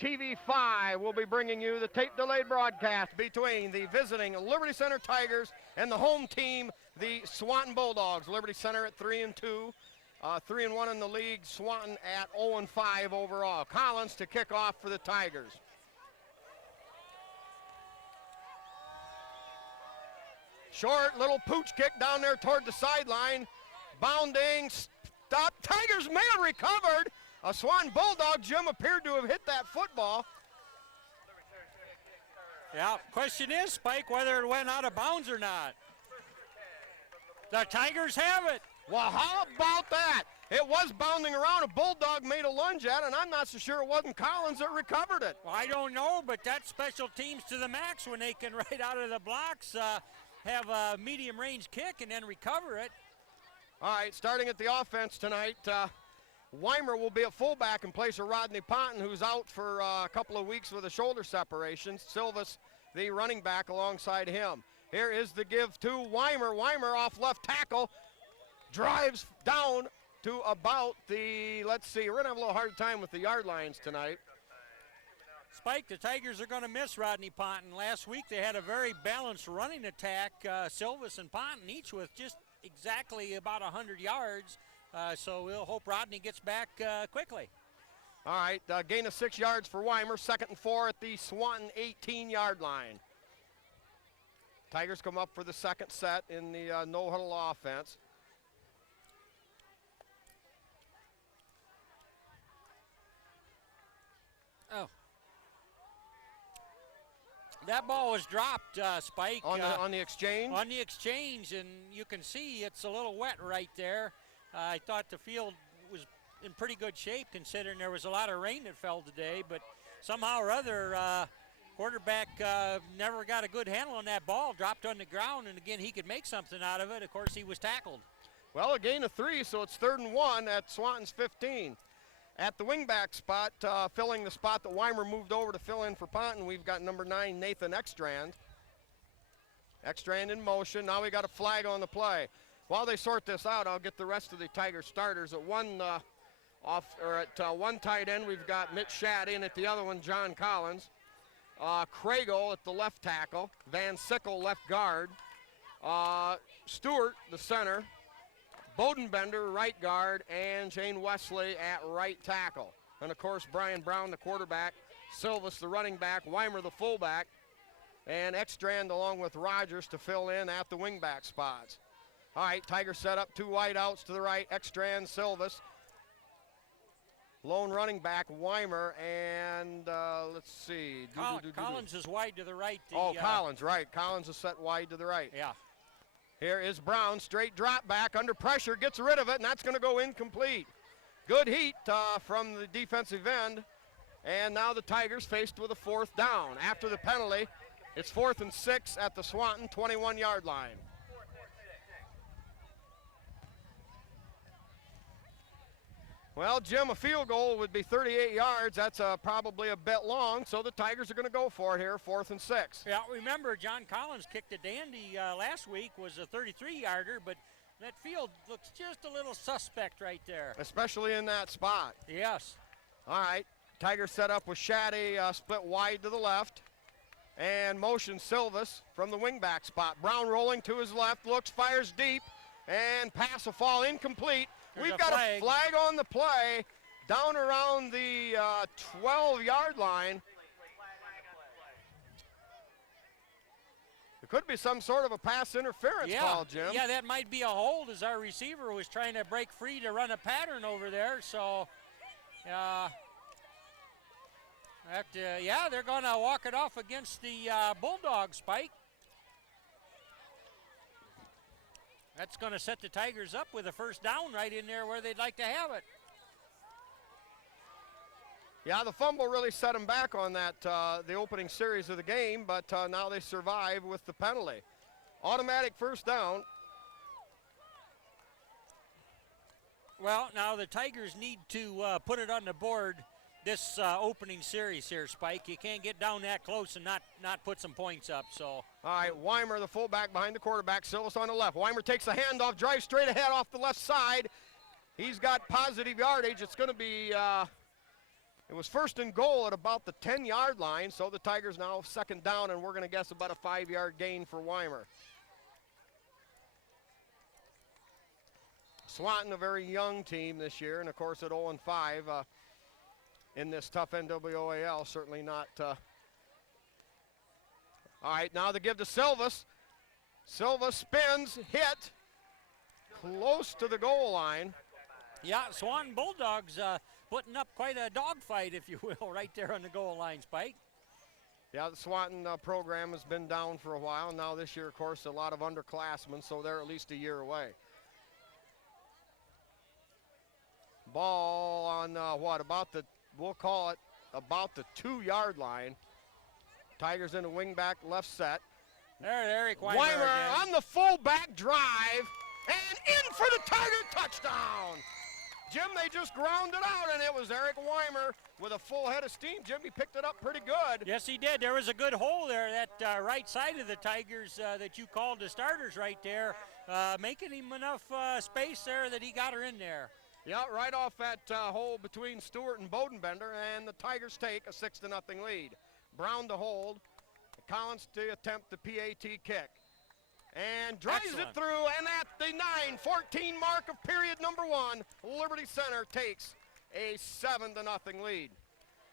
TV5 will be bringing you the tape-delayed broadcast between the visiting Liberty Center Tigers and the home team, the Swanton Bulldogs. Liberty Center at 3-2, 3-1 in the league. Swanton at 0-5 overall. Collins to kick off for the Tigers. Short little pooch kick down there toward the sideline. Bounding, stop. Tigers may have recovered. A Swanton Bulldog, Jim, appeared to have hit that football. Yeah, question is, Spike, whether it went out of bounds or not. The Tigers have it. Well, how about that? It was bounding around. A Bulldog made a lunge at it, and I'm not so sure it wasn't Collins that recovered it. Well, I don't know, but that's special teams to the max when they can, right out of the blocks, have a medium-range kick and then recover it. All right, starting at the offense tonight, Weimer will be a fullback in place of Rodney Ponton, who's out for a couple of weeks with a shoulder separation. Silvas, the running back, alongside him. Here is the give to Weimer. Weimer off left tackle, drives down to about the, let's see, we're going to have a little hard time with the yard lines tonight. Spike, the Tigers are going to miss Rodney Ponton. Last week they had a very balanced running attack. Silvas and Ponton each with just exactly about 100 yards. So we'll hope Rodney gets back quickly. All right, gain of 6 yards for Weimer. 2nd and 4 at the Swanton 18-yard line. Tigers come up for the second set in the no-huddle offense. Oh. That ball was dropped, Spike. On the exchange? On the exchange, and you can see it's a little wet right there. I thought the field was in pretty good shape considering there was a lot of rain that fell today, but somehow or other, quarterback never got a good handle on that ball, dropped on the ground, and again, he could make something out of it. Of course, he was tackled. Well, a gain of 3, so it's 3rd and 1 at Swanton's 15. At the wingback spot, filling the spot that Weimer moved over to fill in for Ponton, we've got number 9, Nathan Ekstrand. Ekstrand in motion. Now we got a flag on the play. While they sort this out, I'll get the rest of the Tiger starters. At one tight end, we've got Mitch Shadd in. At the other one, John Collins. Craigle at the left tackle. Van Sickle, left guard. Stewart, the center. Bodenbender, right guard. And Shane Wesley at right tackle. And, of course, Brian Brown, the quarterback. Silvas, the running back. Weimer, the fullback. And Ekstrand, along with Rogers, to fill in at the wingback spots. All right, Tigers set up 2 wide outs to the right. Ekstrand, Silvas. Lone running back, Weimer, and let's see. Collins is wide to the right. Collins, right. Collins is set wide to the right. Yeah. Here is Brown, straight drop back, under pressure, gets rid of it, and that's going to go incomplete. Good heat from the defensive end, and now the Tigers faced with a 4th down. After the penalty, it's 4th and 6 at the Swanton 21-yard line. Well, Jim, a field goal would be 38 yards. That's probably a bit long, so the Tigers are going to go for it here, 4th and 6. Yeah, remember, John Collins kicked a dandy last week, was a 33-yarder, but that field looks just a little suspect right there. Especially in that spot. Yes. All right, Tigers set up with Shaddy, split wide to the left, and motion Silvas from the wingback spot. Brown rolling to his left, looks, fires deep, and pass will fall incomplete. We've got a flag on the play down around the 12-yard line. It could be some sort of a pass interference call, Jim. Yeah, that might be a hold as our receiver was trying to break free to run a pattern over there. So, they're going to walk it off against the Bulldogs, Spike. That's going to set the Tigers up with a 1st down right in there where they'd like to have it. Yeah, the fumble really set them back on that, the opening series of the game, but now they survive with the penalty. Automatic 1st down. Well, now the Tigers need to put it on the board this opening series here, Spike. You can't get down that close and not put some points up. So. All right, Weimer, the fullback behind the quarterback. Silvas on the left. Weimer takes the handoff, drives straight ahead off the left side. He's got positive yardage. It's going to be It was first and goal at about the 10-yard line, so the Tigers now second down, and we're going to guess about a 5-yard gain for Weimer. Swanton, a very young team this year, and of course at 0-5 in this tough NWAL, certainly not. All right, now they give to Silvas. Silva spins, hit, close to the goal line. Yeah, Swanton Bulldogs putting up quite a dogfight, if you will, right there on the goal line, Spike. Yeah, the Swanton program has been down for a while. Now this year, of course, a lot of underclassmen, so they're at least a year away. Ball on we'll call it about the 2-yard line. Tigers in a wingback left set. There's Eric Weimer Weimer on the fullback drive, and in for the Tiger touchdown. Jim, they just ground it out, and it was Eric Weimer with a full head of steam. Jim, he picked it up pretty good. Yes, he did. There was a good hole there, that right side of the Tigers that you called the starters right there, making him enough space there that he got her in there. Yeah, right off that hole between Stewart and Bodenbender, and the Tigers take a 6-0 lead. Brown to hold, Collins to attempt the PAT kick. And drives Excellent. it through, and at the 9:14 mark of period number 1, Liberty Center takes a 7-0 lead.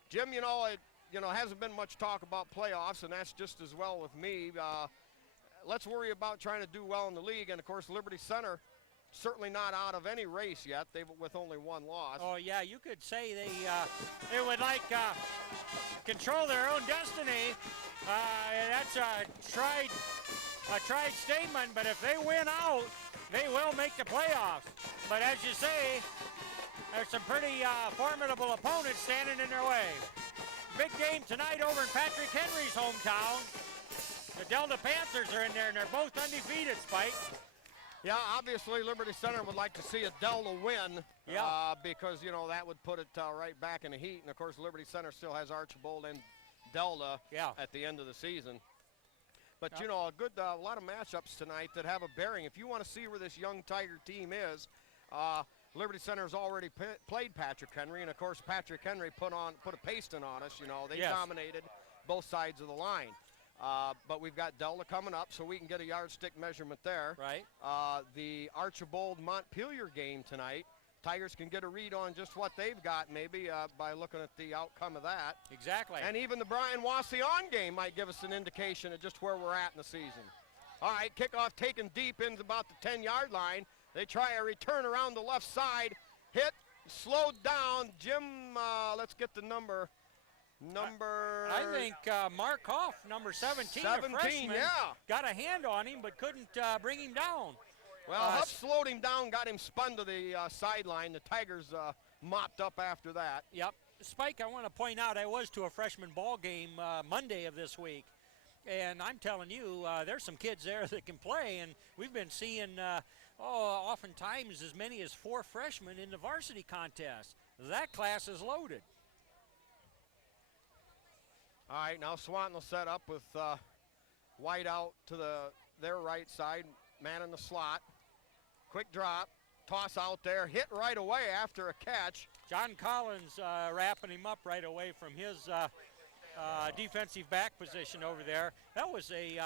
Jim, it hasn't been much talk about playoffs, and that's just as well with me. Let's worry about trying to do well in the league, and of course Liberty Center certainly not out of any race yet. They've with only 1 loss. Oh yeah, you could say they would like control their own destiny. That's a tried statement, but if they win out, they will make the playoffs. But as you say, there's some pretty formidable opponents standing in their way. Big game tonight over in Patrick Henry's hometown. The Delta Panthers are in there, and they're both undefeated, Spike. Yeah, obviously Liberty Center would like to see a Delta win, because, that would put it right back in the heat. And, of course, Liberty Center still has Archibald and Delta at the end of the season. But, a lot of matchups tonight that have a bearing. If you want to see where this young Tiger team is, Liberty Center's already played Patrick Henry. And, of course, Patrick Henry put a pasting on us. They dominated both sides of the line. But we've got Delta coming up, so we can get a yardstick measurement there. Right. The Archibald Montpelier game tonight, Tigers can get a read on just what they've got maybe by looking at the outcome of that. Exactly. And even the Brian Wasion game might give us an indication of just where we're at in the season. All right, kickoff taken deep into about the 10-yard line. They try a return around the left side. Hit, slowed down. Jim, let's get the number. I think Mark Hoff, number 17, a freshman, got a hand on him but couldn't bring him down. Well, Huff slowed him down, got him spun to the sideline. The Tigers mopped up after that. Yep. Spike, I want to point out I was to a freshman ball game Monday of this week, and I'm telling you, there's some kids there that can play, and we've been seeing oftentimes as many as 4 freshmen in the varsity contest. That class is loaded. All right, now Swanton will set up with White out to their right side, man in the slot. Quick drop, toss out there, hit right away after a catch. John Collins wrapping him up right away from his defensive back position over there. That was a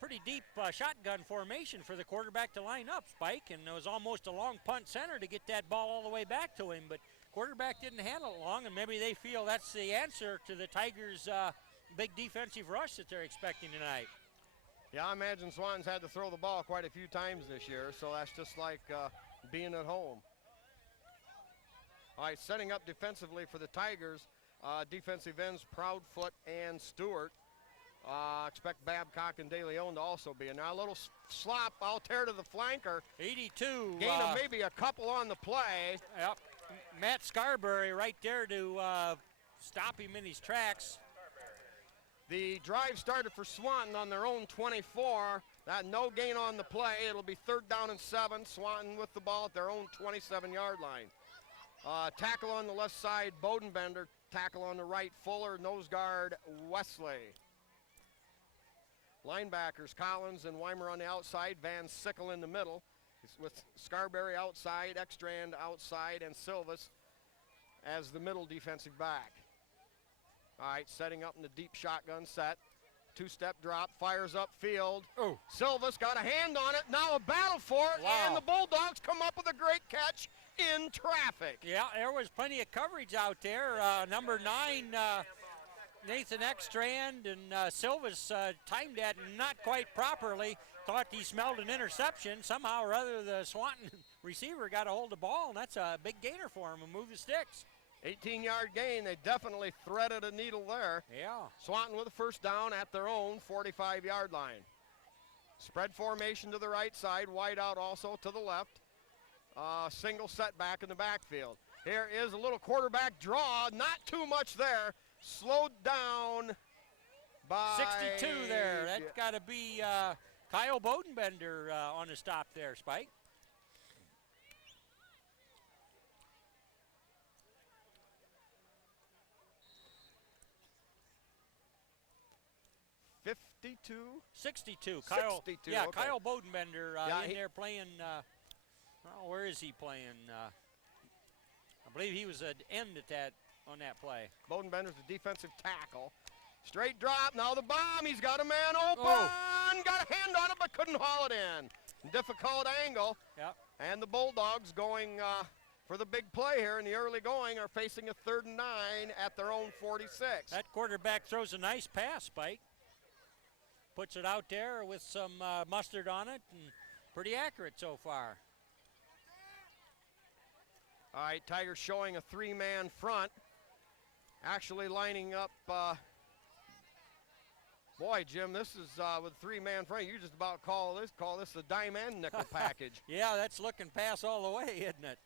pretty deep shotgun formation for the quarterback to line up, Spike, and it was almost a long punt center to get that ball all the way back to him, but quarterback didn't handle it long, and maybe they feel that's the answer to the Tigers' big defensive rush that they're expecting tonight. Yeah, I imagine Swan's had to throw the ball quite a few times this year, so that's just like being at home. All right, setting up defensively for the Tigers, defensive ends Proudfoot and Stewart. Expect Babcock and De Leon to also be in. Now a little slop out there to the flanker. 82. Gain of maybe a couple on the play. Yep. Matt Scarberry right there to stop him in his tracks. The drive started for Swanton on their own 24. That no gain on the play. It'll be 3rd down and 7. Swanton with the ball at their own 27-yard line. Tackle on the left side, Bodenbender. Tackle on the right, Fuller. Nose guard, Wesley. Linebackers, Collins and Weimer on the outside. Van Sickle in the middle. With Scarberry outside, Ekstrand outside, and Silvas as the middle defensive back. All right, setting up in the deep shotgun set. Two-step drop, fires upfield. Oh. Silva's got a hand on it. Now a battle for it, Wow. and the Bulldogs come up with a great catch in traffic. Yeah, there was plenty of coverage out there. Number 9, Nathan Ekstrand, and Silva's timed that not quite properly. Thought he smelled an interception. Somehow or other, the Swanton receiver got a hold of the ball, and that's a big gainer for him and move the sticks. 18-yard gain. They definitely threaded a needle there. Yeah. Swanton with a first down at their own 45-yard line. Spread formation to the right side, wide out also to the left. Single setback in the backfield. Here is a little quarterback draw, not too much there. Slowed down by 62 there. That's got to be Kyle Bodenbender on the stop there, Spike. $52. 62. 62, Yeah, okay. Kyle Bodenbender Yeah, in there playing. Where is he playing? I believe he was at end at that on that play. Bodenbender's the defensive tackle. Straight drop, now the bomb, he's got a man open. Oh. Got a hand on it, but couldn't haul it in. Difficult angle. Yep. And the Bulldogs going for the big play here in the early going are facing a 3rd and 9 at their own 46. That quarterback throws a nice pass, Spike. Puts it out there with some mustard on it, and pretty accurate so far. All right, Tigers showing a 3-man front. Actually lining up, boy, Jim, this is with 3-man front. You just about call this a dime and nickel package. Yeah, that's looking pass all the way, isn't it?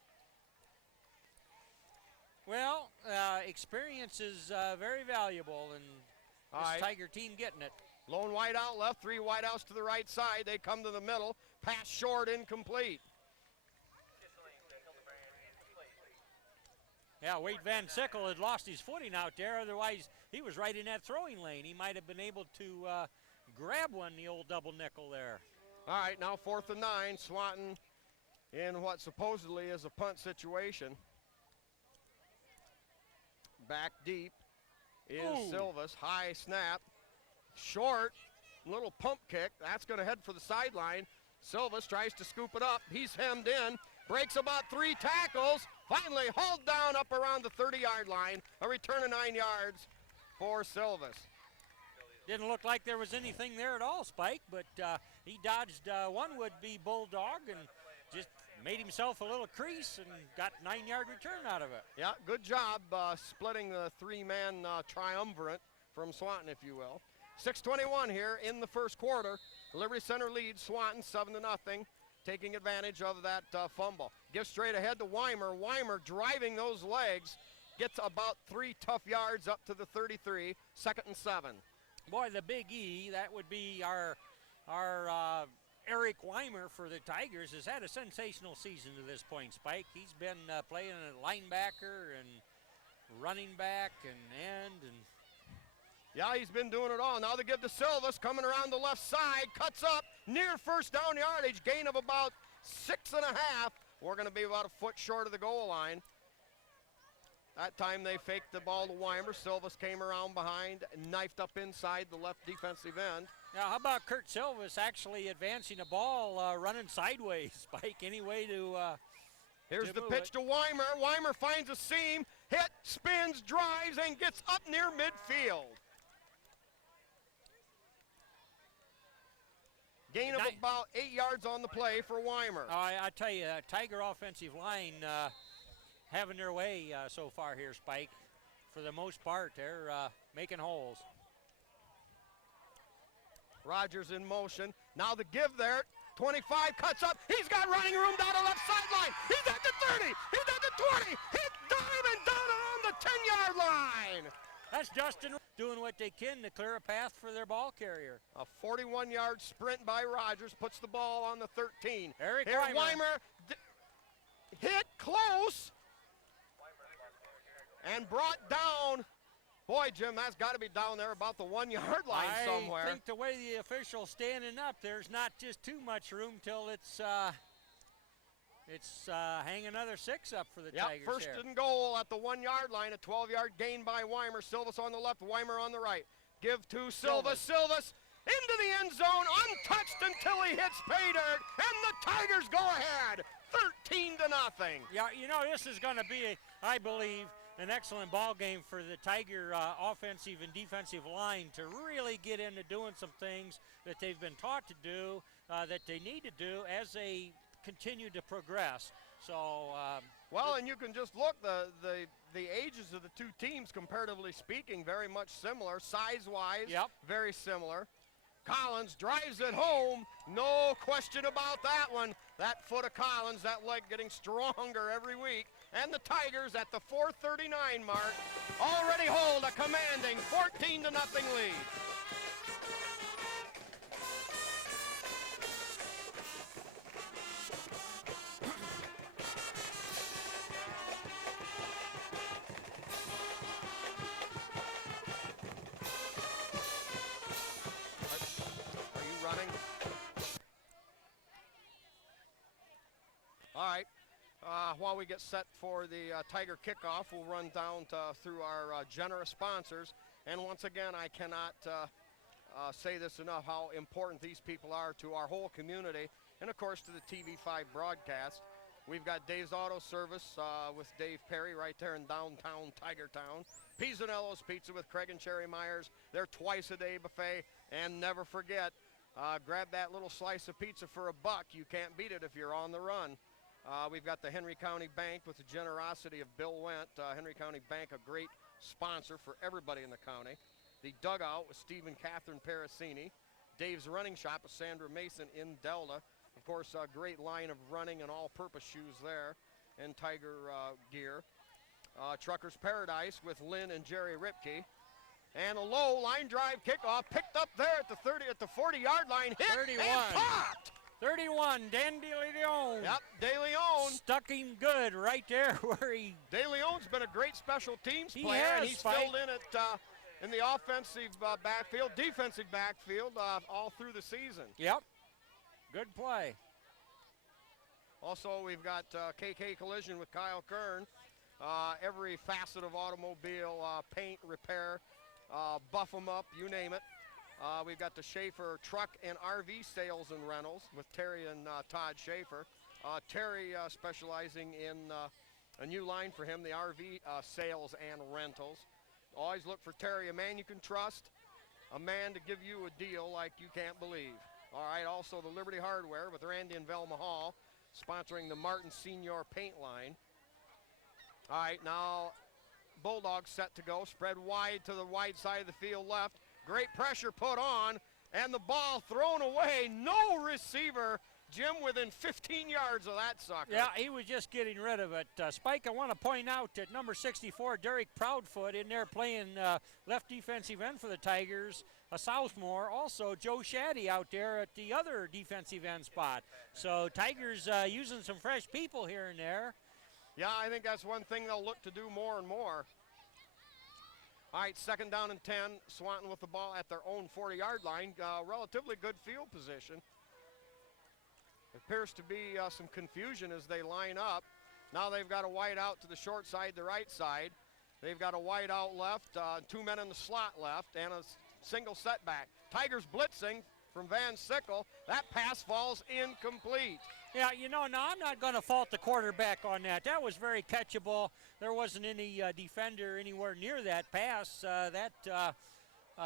Well, experience is very valuable, and this right. Tiger team getting it. Lone wide out left, 3 wide outs to the right side. They come to the middle. Pass short, incomplete. Yeah, Wade Van Sickle had lost his footing out there. Otherwise, he was right in that throwing lane. He might have been able to grab one, the old double nickel there. All right, now 4th and 9. Swanton in what supposedly is a punt situation. Back deep is Silvas. High snap. Short, little pump kick. That's going to head for the sideline. Silvas tries to scoop it up. He's hemmed in. Breaks about 3 tackles. Finally hauled down up around the 30-yard line. A return of 9 yards for Silvas. Didn't look like there was anything there at all, Spike, but he dodged one would-be Bulldog and just made himself a little crease and got 9-yard return out of it. Yeah, good job splitting the 3-man triumvirate from Swanton, if you will. 6:21 here in the first quarter. Liberty Center leads Swanton 7-0, taking advantage of that fumble. Gives straight ahead to Weimer. Weimer driving those legs, gets about 3 tough yards up to the 33, 2nd and 7. Boy, the big E, that would be our Eric Weimer for the Tigers, has had a sensational season to this point, Spike. He's been playing a linebacker and running back and end. And yeah, he's been doing it all. Now they give to Silvas, coming around the left side, cuts up, near first down yardage, gain of about 6.5. We're going to be about a foot short of the goal line. That time they faked the ball to Weimer. Silvas came around behind, knifed up inside the left defensive end. Now, how about Kurt Silvas actually advancing a ball, running sideways, Spike, any way to Here's the pitch to Weimer. Weimer finds a seam, hit, spins, drives, and gets up near midfield. Gain of about 8 yards on the play for Weimer. I tell you, Tiger offensive line having their way so far here, Spike. For the most part, they're making holes. Rogers in motion. Now the give there. 25 cuts up. He's got running room down the left sideline. He's at the 30. He's at the 20. Hit diamond down around the 10-yard line. That's Justin doing what they can to clear a path for their ball carrier. A 41-yard sprint by Rogers puts the ball on the 13. Eric Here Weimer. Weimer hit close and brought down. Boy, Jim, that's got to be down there about the 1-yard line somewhere. I think the way the official's standing up, there's not just too much room till it's It's hang another 6 up for the Yep, Tigers first here. and goal at the 1 yard line, a 12-yard gain by Weimer. Silvas on the left, Weimer on the right. Give to Silvas. Silvas into the end zone, untouched until he hits pay dirt, and the Tigers go ahead, 13-0. Yeah, you know, this is going to be, I believe, an excellent ball game for the Tiger offensive and defensive line to really get into doing some things that they've been taught to do, that they need to do as they continue to progress. So, well, and you can just look, the ages of the two teams, comparatively speaking, very much similar. Size-wise, Yep. very similar. Collins drives it home. No question about that one. That foot of Collins, that leg getting stronger every week. And the Tigers at the 4:39 mark already hold a commanding 14-0 lead. Are you running? All right. While we get set for the Tiger kickoff, we'll run down through our generous sponsors. And once again, I cannot say this enough, how important these people are to our whole community and, of course, to the TV5 broadcast. We've got Dave's Auto Service with Dave Perry right there in downtown Tigertown. Pisanello's Pizza with Craig and Cherry Myers. Their twice-a-day buffet. And never forget, grab that little slice of pizza for $1. You can't beat it if you're on the run. We've got the Henry County Bank with the generosity of Bill Wendt. Henry County Bank, a great sponsor for everybody in the county. The Dugout with Steve and Catherine Parasini. Dave's Running Shop with Sandra Mason in Delta. Of course, a great line of running and all-purpose shoes there and Tiger gear. Trucker's Paradise with Lynn and Jerry Ripke. And a low line drive kickoff picked up there at the 40-yard line. Hit 31. and popped. 31, Dan DeLeon. Yep, DeLeon. Stuck him good right there where he... DeLeon's been a great special teams He player, has, and he's Spike. filled in at in the offensive backfield, defensive backfield all through the season. Yep, good play. Also, we've got KK Collision with Kyle Kern. Every facet of automobile, paint, repair, buff them up, you name it. We've got the Schaefer Truck and RV Sales and Rentals with Terry and Todd Schaefer. Terry specializing in a new line for him, the RV Sales and Rentals. Always look for Terry, a man you can trust, a man to give you a deal like you can't believe. All right, also the Liberty Hardware with Randy and Velma Hall, sponsoring the Martin Senior Paint line. All right, now Bulldogs set to go, spread wide to the wide side of the field left. Great pressure put on, and the ball thrown away. No receiver. Jim within 15 yards of that sucker. Yeah, he was just getting rid of it. Spike, I want to point out that number 64, Derek Proudfoot, in there playing left defensive end for the Tigers, a sophomore. Also, Joe Shaddy out there at the other defensive end spot. So Tigers using some fresh people here and there. Yeah, I think that's one thing they'll look to do more and more. All right, 2nd down and 10. Swanton with the ball at their own 40-yard line. Relatively good field position. Appears to be some confusion as they line up. Now they've got a wide out to the short side, the right side. They've got a wide out left, 2 men in the slot left, and a single setback. Tigers blitzing from Van Sickle. That pass falls incomplete. Yeah, you know, now I'm not going to fault the quarterback on that. That was very catchable. There wasn't any defender anywhere near that pass.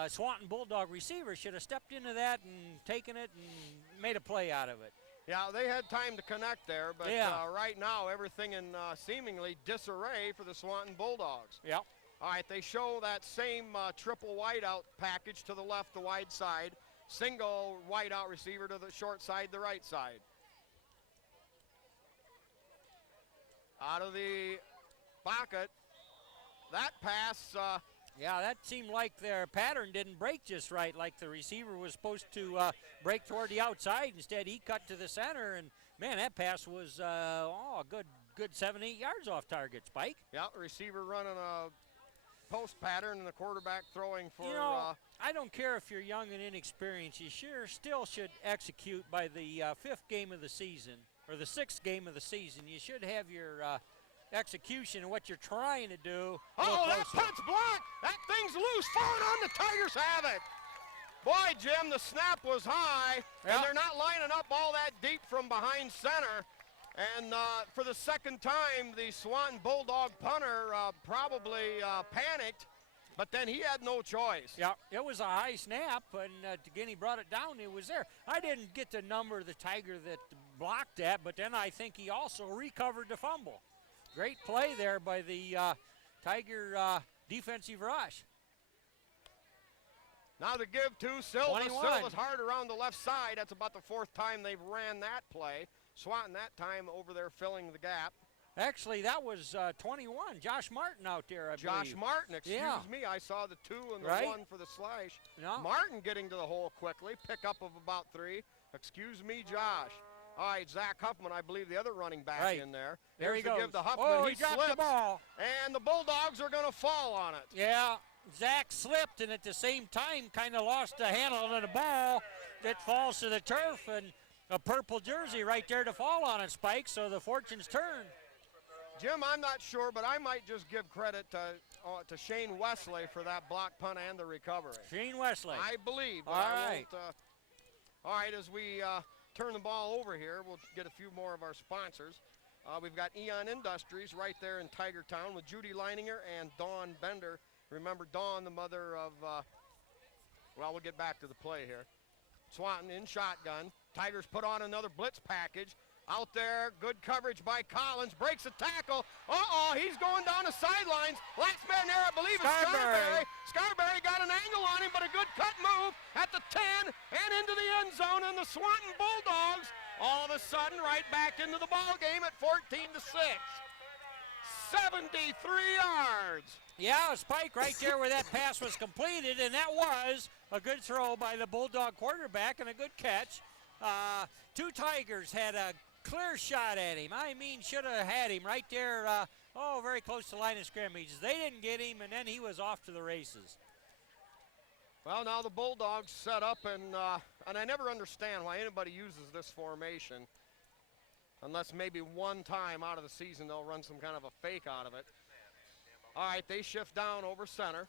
Swanton Bulldog receiver should have stepped into that and taken it and made a play out of it. Yeah, they had time to connect there, but right now everything in seemingly disarray for the Swanton Bulldogs. Yep. All right, they show that same triple wideout package to the left, the wide side. Single wideout receiver to the short side, the right side. Out of the pocket, that pass. Yeah, that seemed like their pattern didn't break just right, like the receiver was supposed to break toward the outside. Instead, he cut to the center, and, man, that pass was a good 7-8 yards off target, Spike. Yeah, receiver running a post pattern and the quarterback throwing for... You know, I don't care if you're young and inexperienced. You still should execute by the 5th game of the season. or the 6th game of the season. You should have your execution and what you're trying to do. Oh, that punt's blocked. That thing's loose, falling on the Tigers have it. Boy, Jim, the snap was high, and they're not lining up all that deep from behind center. And for the second time, the Swanton Bulldog punter probably panicked, but then he had no choice. Yeah, it was a high snap, and again, he brought it down. It was there. I didn't get the number of the Tiger that blocked that, but then I think he also recovered the fumble. Great play there by the Tiger defensive rush. Now the give to Silva. 21. Silva's hard around the left side. That's about the 4th time they've ran that play. Swanton that time over there filling the gap. Actually, that was 21. Josh Martin out there, I believe. Josh Martin, excuse me. I saw the 2 and the 1 for the slash. No. Martin getting to the hole quickly. Pickup of about 3. Excuse me, Josh. All right, Zach Huffman, I believe the other running back in there. There he Here's goes. Give to Huffman. Oh, he dropped slips, the ball. and the Bulldogs are going to fall on it. Yeah, Zach slipped, and at the same time kind of lost the handle of the ball. That falls to the turf, and a purple jersey right there to fall on it, Spike, so the fortune's turned. Jim, I'm not sure, but I might just give credit to Shane Wesley for that block punt and the recovery. Shane Wesley. I believe. All right. All right, as we turn the ball over here, we'll get a few more of our sponsors. We've got Eon Industries right there in Tiger Town with Judy Leininger and Dawn Bender. Remember Dawn, the mother of, well, we'll get back to the play here. Swanton in shotgun. Tigers put on another blitz package. Out there, good coverage by Collins, breaks a tackle. He's going down the sidelines. Last man there, I believe, is Scarberry. Scarberry got an angle on him, but a good cut move at the 10 and into the end zone, and the Swanton Bulldogs all of a sudden right back into the ball game at 14-6. 73 yards. Yeah, a spike right there where that pass was completed, and that was a good throw by the Bulldog quarterback and a good catch. 2 Tigers had a clear shot at him. I mean, should have had him right there, very close to the line of scrimmage. They didn't get him, and then he was off to the races. Well, now the Bulldogs set up, and I never understand why anybody uses this formation, unless maybe one time out of the season they'll run some kind of a fake out of it. All right, they shift down over center.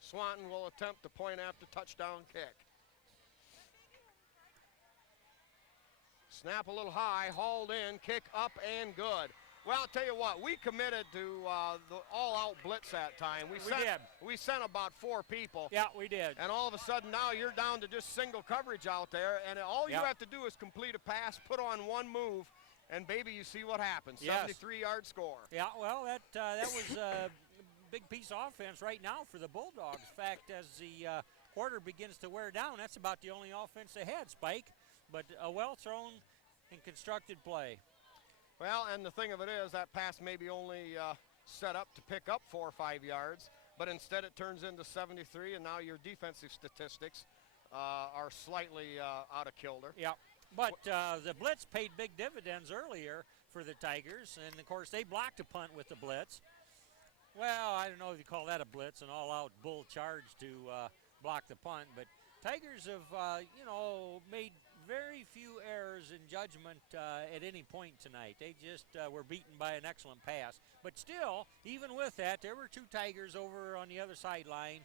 Swanton will attempt the point after touchdown kick. Snap a little high, hauled in, kick up and good. Well, I'll tell you what, we committed to the all-out blitz that time. We sent about 4 people. Yeah, we did. And all of a sudden now you're down to just single coverage out there, and all you have to do is complete a pass, put on one move, and baby, you see what happens. 73-yard score. Yeah, well, that was a big piece of offense right now for the Bulldogs. In fact, as the quarter begins to wear down, that's about the only offense they had, Spike. But a well-thrown and constructed play. Well, and the thing of it is that pass maybe only set up to pick up 4 or 5 yards, but instead it turns into 73, and now your defensive statistics are slightly out of kilter. Yeah, but the blitz paid big dividends earlier for the Tigers, and, of course, they blocked a punt with the blitz. Well, I don't know if you call that a blitz, an all-out bull charge to block the punt, but Tigers have, made very few errors in judgment at any point tonight. They just were beaten by an excellent pass. But still, even with that, there were 2 Tigers over on the other sideline.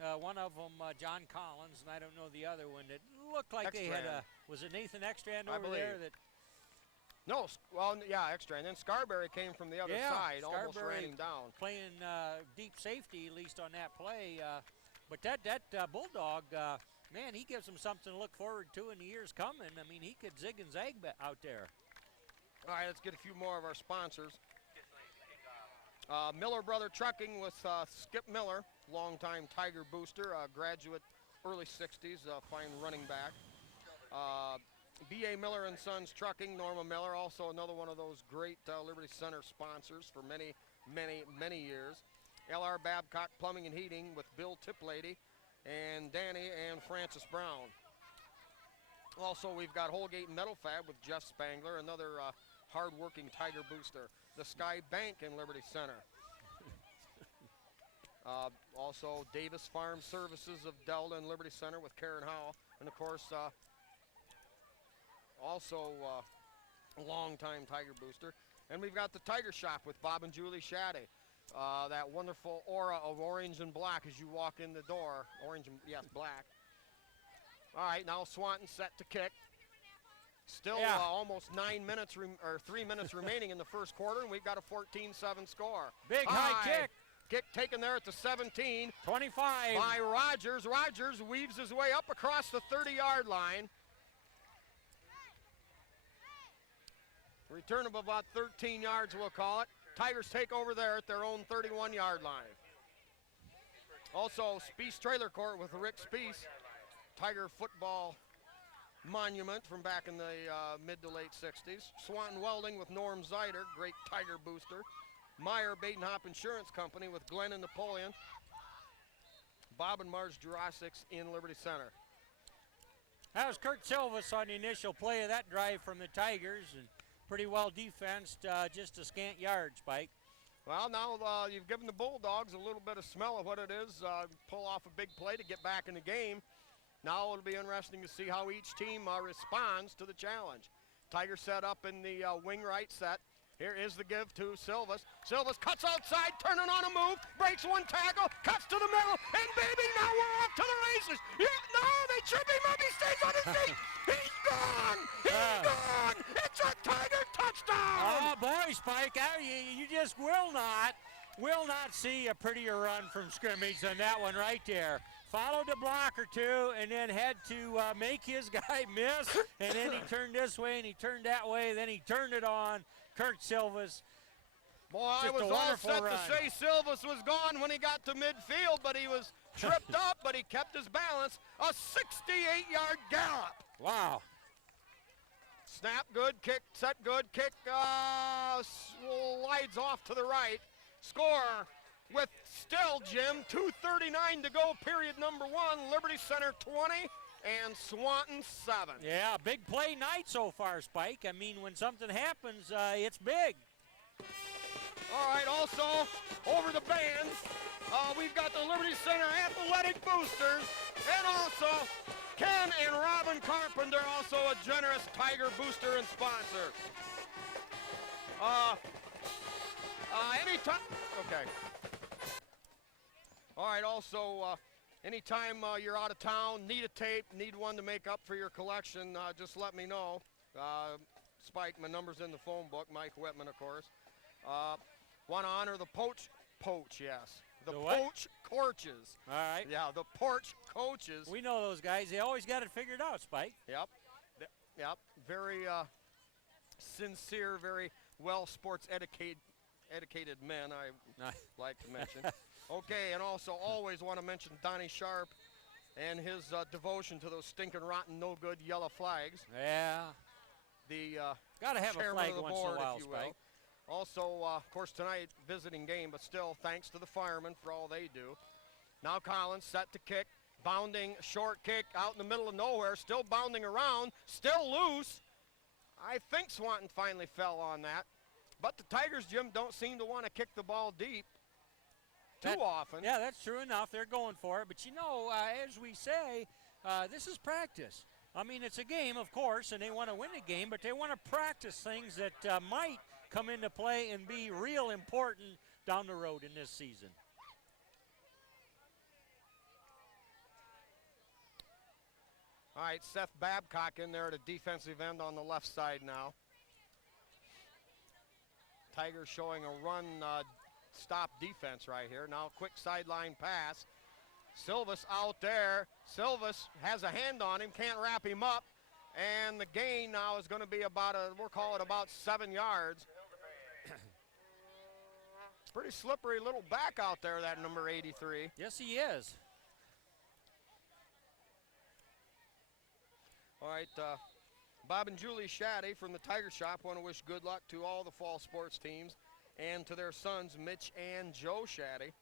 One of them, John Collins, and I don't know the other one, that looked like they had was it Nathan Ekstrand over there? No, Ekstrand. And then Scarberry came from the other side, almost ran him down. Playing deep safety, at least on that play. But that Bulldog, man, he gives them something to look forward to in the years coming. I mean, he could zig and zag out there. All right, let's get a few more of our sponsors. Miller Brother Trucking with Skip Miller, longtime Tiger booster, graduate early 60s, fine running back. B.A. Miller and Sons Trucking, Norma Miller, also another one of those great Liberty Center sponsors for many, many, many years. L.R. Babcock Plumbing and Heating with Bill Tiplady and Danny and Francis Brown. Also, we've got Holgate Metal Fab with Jeff Spangler, another hard-working Tiger booster. The Sky Bank in Liberty Center. Also, Davis Farm Services of Delta and Liberty Center with Karen Howell. And, of course, also a long-time Tiger booster. And we've got the Tiger Shop with Bob and Julie Shaddy. That wonderful aura of orange and black as you walk in the door. Orange and, yes, black. All right, now Swanton set to kick. Still almost 9 minutes or 3 minutes remaining in the first quarter, and we've got a 14-7 score. Big high kick. Kick taken there at the 17. 25. By Rogers. Rogers weaves his way up across the 30-yard line. Return of about 13 yards, we'll call it. Tigers take over there at their own 31-yard line. Also, Spies Trailer Court with Rick Spies, Tiger football monument from back in the mid to late 60s. Swanton Welding with Norm Zeider, great Tiger booster. Meyer Badenhop Insurance Company with Glenn and Napoleon. Bob and Marge Jurassics in Liberty Center. That was Kurt Silvas on the initial play of that drive from the Tigers, and pretty well defensed, just a scant yard, Spike. Well, now you've given the Bulldogs a little bit of smell of what it is. Pull off a big play to get back in the game. Now it'll be interesting to see how each team responds to the challenge. Tigers set up in the wing right set. Here is the give to Silvas. Silvas cuts outside, turning on a move, breaks one tackle, cuts to the middle, and baby, now we're off to the races. Yeah, no, they trip him up, he stays on his feet. He's gone, he's gone. It's a Tiger touchdown. Oh, boy, Spike, you just will not see a prettier run from scrimmage than that one right there. Followed a block or two and then had to make his guy miss, and then he turned this way and he turned that way, then he turned it on. Kurt Silvas. Boy, I was all set to say Silvas was gone when he got to midfield, but he was tripped up, but he kept his balance. A 68-yard gallop. Wow. Snap good, kick, set good, kick slides off to the right. Score with still, Jim, 2:39 to go, period number one. Liberty Center 20 and Swanton 7. Yeah, big play night so far, Spike. I mean, when something happens, it's big. All right, also, over the bands, we've got the Liberty Center Athletic Boosters, and also Ken and Robin Carpenter, also a generous Tiger booster and sponsor. Anytime, okay. All right, also, anytime you're out of town, need a tape, need one to make up for your collection, just let me know. Spike, my number's in the phone book, Mike Whitman, of course. Want to honor the Poach, yes. The Poach Coaches. All right. Yeah, the Porch Coaches. We know those guys. They always got it figured out, Spike. Yep. Very sincere, very well sports educated men, I like to mention. Okay, and also always want to mention Donnie Sharp and his devotion to those stinking, rotten, no-good yellow flags. Yeah. The gotta have a flag of the once board, in a while, if you Spike. will. Also, of course, tonight, visiting game, but still, thanks to the firemen for all they do. Now Collins set to kick, bounding, short kick out in the middle of nowhere, still bounding around, still loose. I think Swanton finally fell on that. But the Tigers, Jim, don't seem to want to kick the ball deep too often. Yeah, that's true enough. They're going for it. But, you know, as we say, this is practice. I mean, it's a game, of course, and they want to win a game, but they want to practice things that might come into play and be real important down the road in this season. All right, Seth Babcock in there at a defensive end on the left side now. Tigers showing a run stop defense right here. Now quick sideline pass. Silvas out there. Silvas has a hand on him, can't wrap him up. And the gain now is going to be about, we'll call it about 7 yards. Pretty slippery little back out there, that number 83. Yes, he is. All right, Bob and Julie Shaddy from the Tiger Shop want to wish good luck to all the fall sports teams and to their sons, Mitch and Joe Shaddy.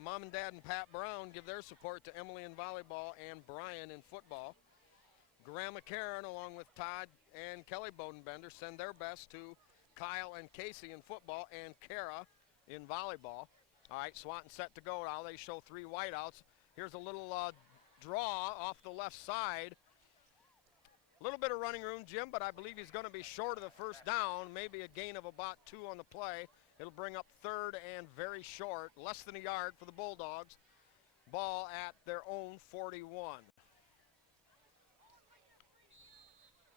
Mom and Dad and Pat Brown give their support to Emily in volleyball and Brian in football. Grandma Karen, along with Todd and Kelly Bodenbender, send their best to Kyle and Casey in football and Kara in volleyball. All right, Swanton set to go now. They show 3 whiteouts. Here's a little draw off the left side. A little bit of running room, Jim, but I believe he's going to be short of the first down, maybe a gain of about 2 on the play. It'll bring up 3rd and very short, less than a yard for the Bulldogs. Ball at their own 41.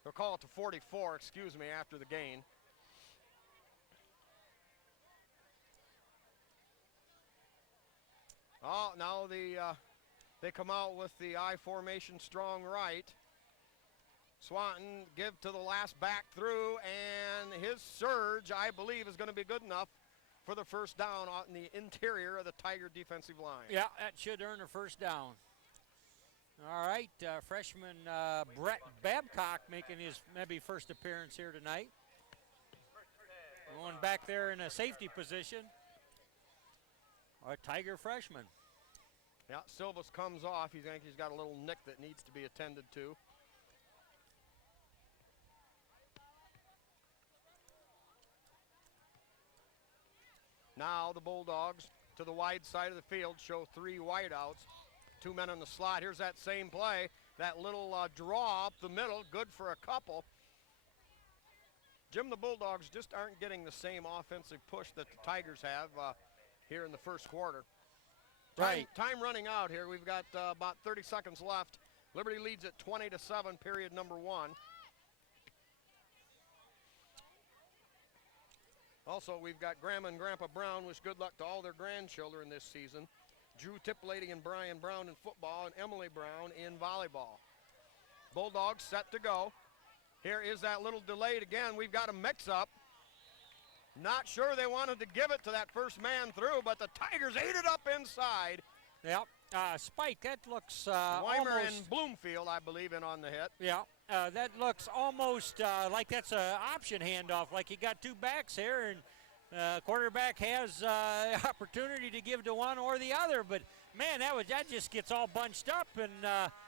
They'll call it to 44, excuse me, after the gain. Oh, now they come out with the I formation strong right. Swanton give to the last back through, and his surge, I believe, is going to be good enough for the first down on the interior of the Tiger defensive line. Yeah, that should earn a first down. All right, freshman Brett Babcock making his maybe first appearance here tonight. Going back there in a safety position. A Tiger freshman. Yeah, Silvas comes off. He's got a little nick that needs to be attended to. Now the Bulldogs to the wide side of the field show 3 wideouts. 2 men on the slot. Here's that same play. That little draw up the middle, good for a couple. Jim, the Bulldogs just aren't getting the same offensive push that the Tigers have here in the first quarter. Right. Time running out here. We've got about 30 seconds left. Liberty leads at 20-7, period number 1. Also, we've got Grandma and Grandpa Brown. Wish good luck to all their grandchildren this season. Drew Tiplady and Brian Brown in football, and Emily Brown in volleyball. Bulldogs set to go. Here is that little delayed again. We've got a mix-up. Not sure they wanted to give it to that first man through, but the Tigers ate it up inside. Yep. Spike, that looks Weimer almost, and Bloomfield, I believe, in on the hit. Yeah, that looks almost like that's an option handoff, like you got 2 backs here, and quarterback has opportunity to give to one or the other. But man, that just gets all bunched up and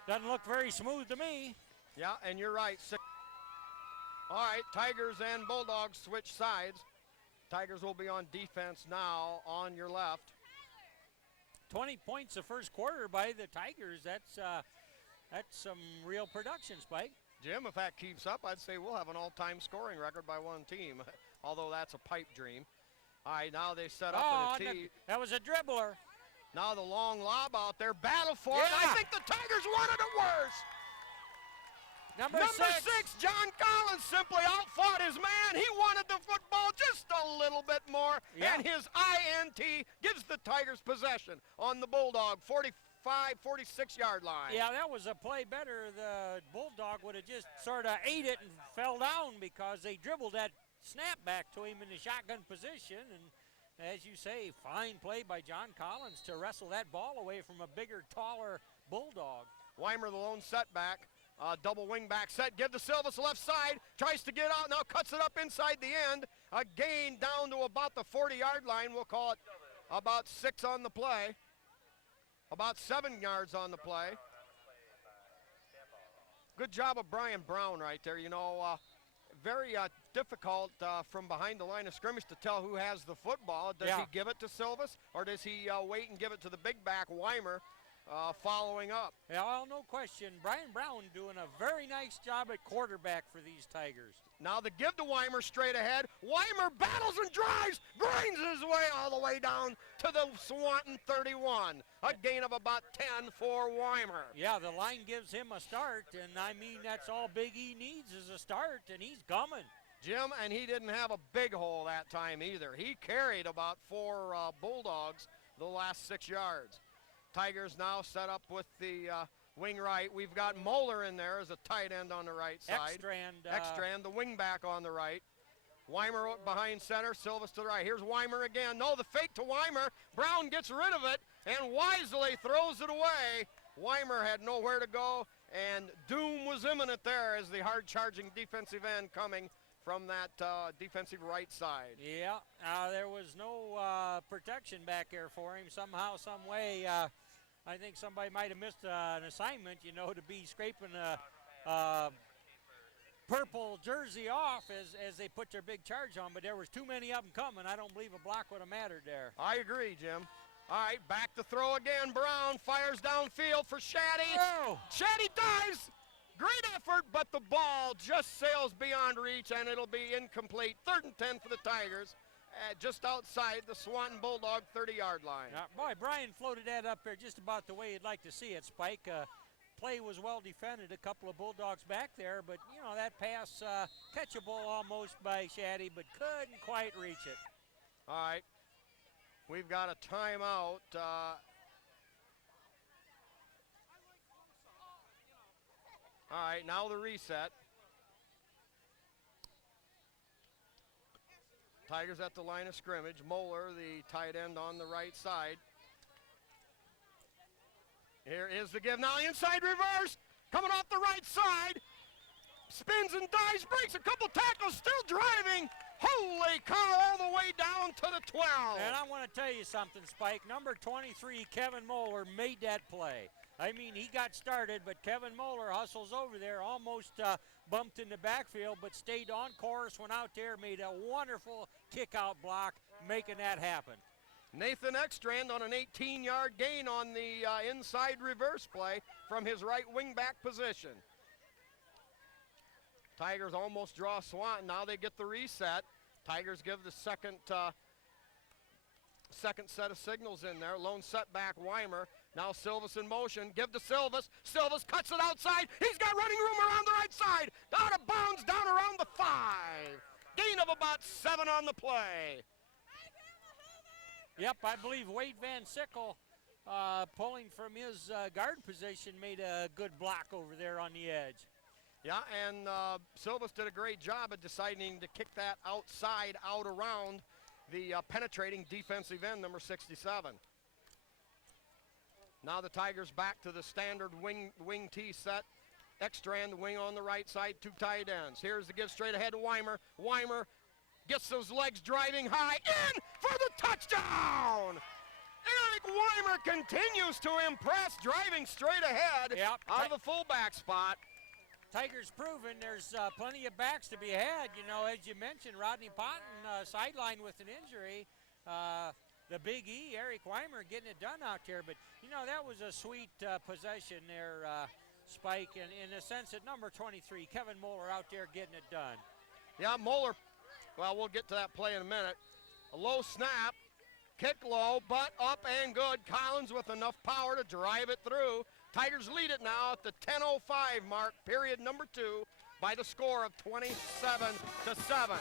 doesn't look very smooth to me. Yeah, and you're right. All right, Tigers and Bulldogs switch sides. Tigers will be on defense now on your left. 20 points the first quarter by the Tigers. That's some real production, Spike. Jim, if that keeps up, I'd say we'll have an all-time scoring record by one team, although that's a pipe dream. All right, now they set up in a tee. That was a dribbler. Now the long lob out there, battle for it. Yeah. I think the Tigers wanted it worse. Number 6, John Collins simply outfought his man. He wanted the football just a little bit more, and his INT gives the Tigers possession on the Bulldog 46-yard line. Yeah, that was a play better. The Bulldog would have just sort of ate it and fell down because they dribbled that snap back to him in the shotgun position. And as you say, fine play by John Collins to wrestle that ball away from a bigger, taller Bulldog. Weimer, the lone setback. Double wing back set, give to Silvas left side, tries to get out, now cuts it up inside the end. A gain down to about the 40-yard line. We'll call it about 6 on the play. About 7 yards on the play. Good job of Brian Brown right there. You know, very difficult from behind the line of scrimmage to tell who has the football. Does he give it to Silvas, or does he wait and give it to the big back Weimer? Following up. Yeah, well, no question. Brian Brown doing a very nice job at quarterback for these Tigers. Now the give to Weimer straight ahead. Weimer battles and drives, grinds his way all the way down to the Swanton 31. A gain of about 10 for Weimer. Yeah, the line gives him a start, and I mean, that's all Big E needs is a start, and he's gumming. Jim, and he didn't have a big hole that time either. He carried about 4 Bulldogs the last 6 yards. Tigers now set up with the wing right. We've got Moeller in there as a tight end on the right side. Ekstrand, the wing back on the right. Weimer behind center, Silvas to the right. Here's Weimer again. No, the fake to Weimer. Brown gets rid of it and wisely throws it away. Weimer had nowhere to go, and doom was imminent there as the hard-charging defensive end coming from that defensive right side. Yeah, there was no protection back there for him. Somehow, some way, I think somebody might have missed an assignment, you know, to be scraping a purple jersey off as they put their big charge on, but there was too many of them coming. I don't believe a block would have mattered there. I agree, Jim. All right, back to throw again. Brown fires downfield for Shaddy. Oh. Shaddy dives. Great effort, but the ball just sails beyond reach, and it'll be incomplete. 3rd and 10 for the Tigers, just outside the Swanton Bulldog 30-yard line. Boy, Brian floated that up there just about the way you'd like to see it, Spike. Play was well defended, a couple of Bulldogs back there, but, you know, that pass catchable almost by Shaddy, but couldn't quite reach it. All right, we've got a timeout. All right, now the reset. Tigers at the line of scrimmage. Moeller, the tight end, on the right side. Here is the give. Now inside reverse. Coming off the right side. Spins and dives, breaks a couple tackles, still driving. Holy cow, all the way down to the 12. And I want to tell you something, Spike. Number 23, Kevin Moeller, made that play. I mean, he got started, but Kevin Moeller hustles over there, almost bumped in the backfield, but stayed on course, went out there, made a wonderful kick-out block, making that happen. Nathan Ekstrand on an 18-yard gain on the inside reverse play from his right wing-back position. Tigers almost draw Swanton. Now they get the reset. Tigers give the second set of signals in there. Lone setback Weimer. Now Silvas in motion. Give to Silvas. Silvas cuts it outside. He's got running room around the right side. Out of bounds, down around the 5. Gain of about 7 on the play. Yep, I believe Wade Van Sickle, pulling from his guard position, made a good block over there on the edge. Yeah, and Silvas did a great job of deciding to kick that outside, out around the penetrating defensive end, number 67. Now the Tigers back to the standard wing T set. Ekstrand, the wing on the right side, 2 tight ends. Here's the give straight ahead to Weimer. Weimer gets those legs driving high, in for the touchdown! Eric Weimer continues to impress, driving straight ahead out of the fullback spot. Tigers proven there's plenty of backs to be had. You know, as you mentioned, Rodney Ponton sidelined with an injury. The Big E, Eric Weimer, getting it done out there. But, you know, that was a sweet possession there, Spike, and in the sense that number 23, Kevin Moeller, out there getting it done. Yeah, Moeller, well, we'll get to that play in a minute. A low snap, kick low, but up and good. Collins with enough power to drive it through. Tigers lead it now at the 10:05 mark, period number 2, by the score of 27-7.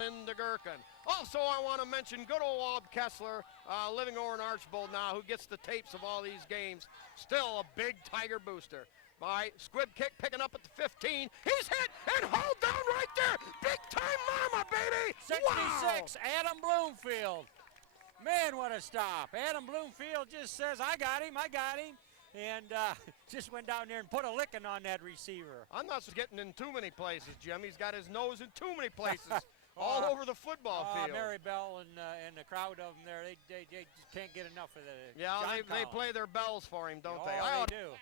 Into Gherkin. Also, I want to mention good old Bob Kessler, living over in Archbold now, who gets the tapes of all these games. Still a big Tiger booster. By squib kick picking up at the 15. He's hit and hauled down right there. Big time mama, baby. 66, wow. Adam Bloomfield. Man, what a stop. Adam Bloomfield just says, I got him. And just went down there and put a licking on that receiver. I'm not getting in too many places, Jim. He's got his nose in too many places. All over the football field. Mary Bell and the crowd of them there, they just can't get enough of the Yeah, they play their bells for him, don't they? Oh, they do.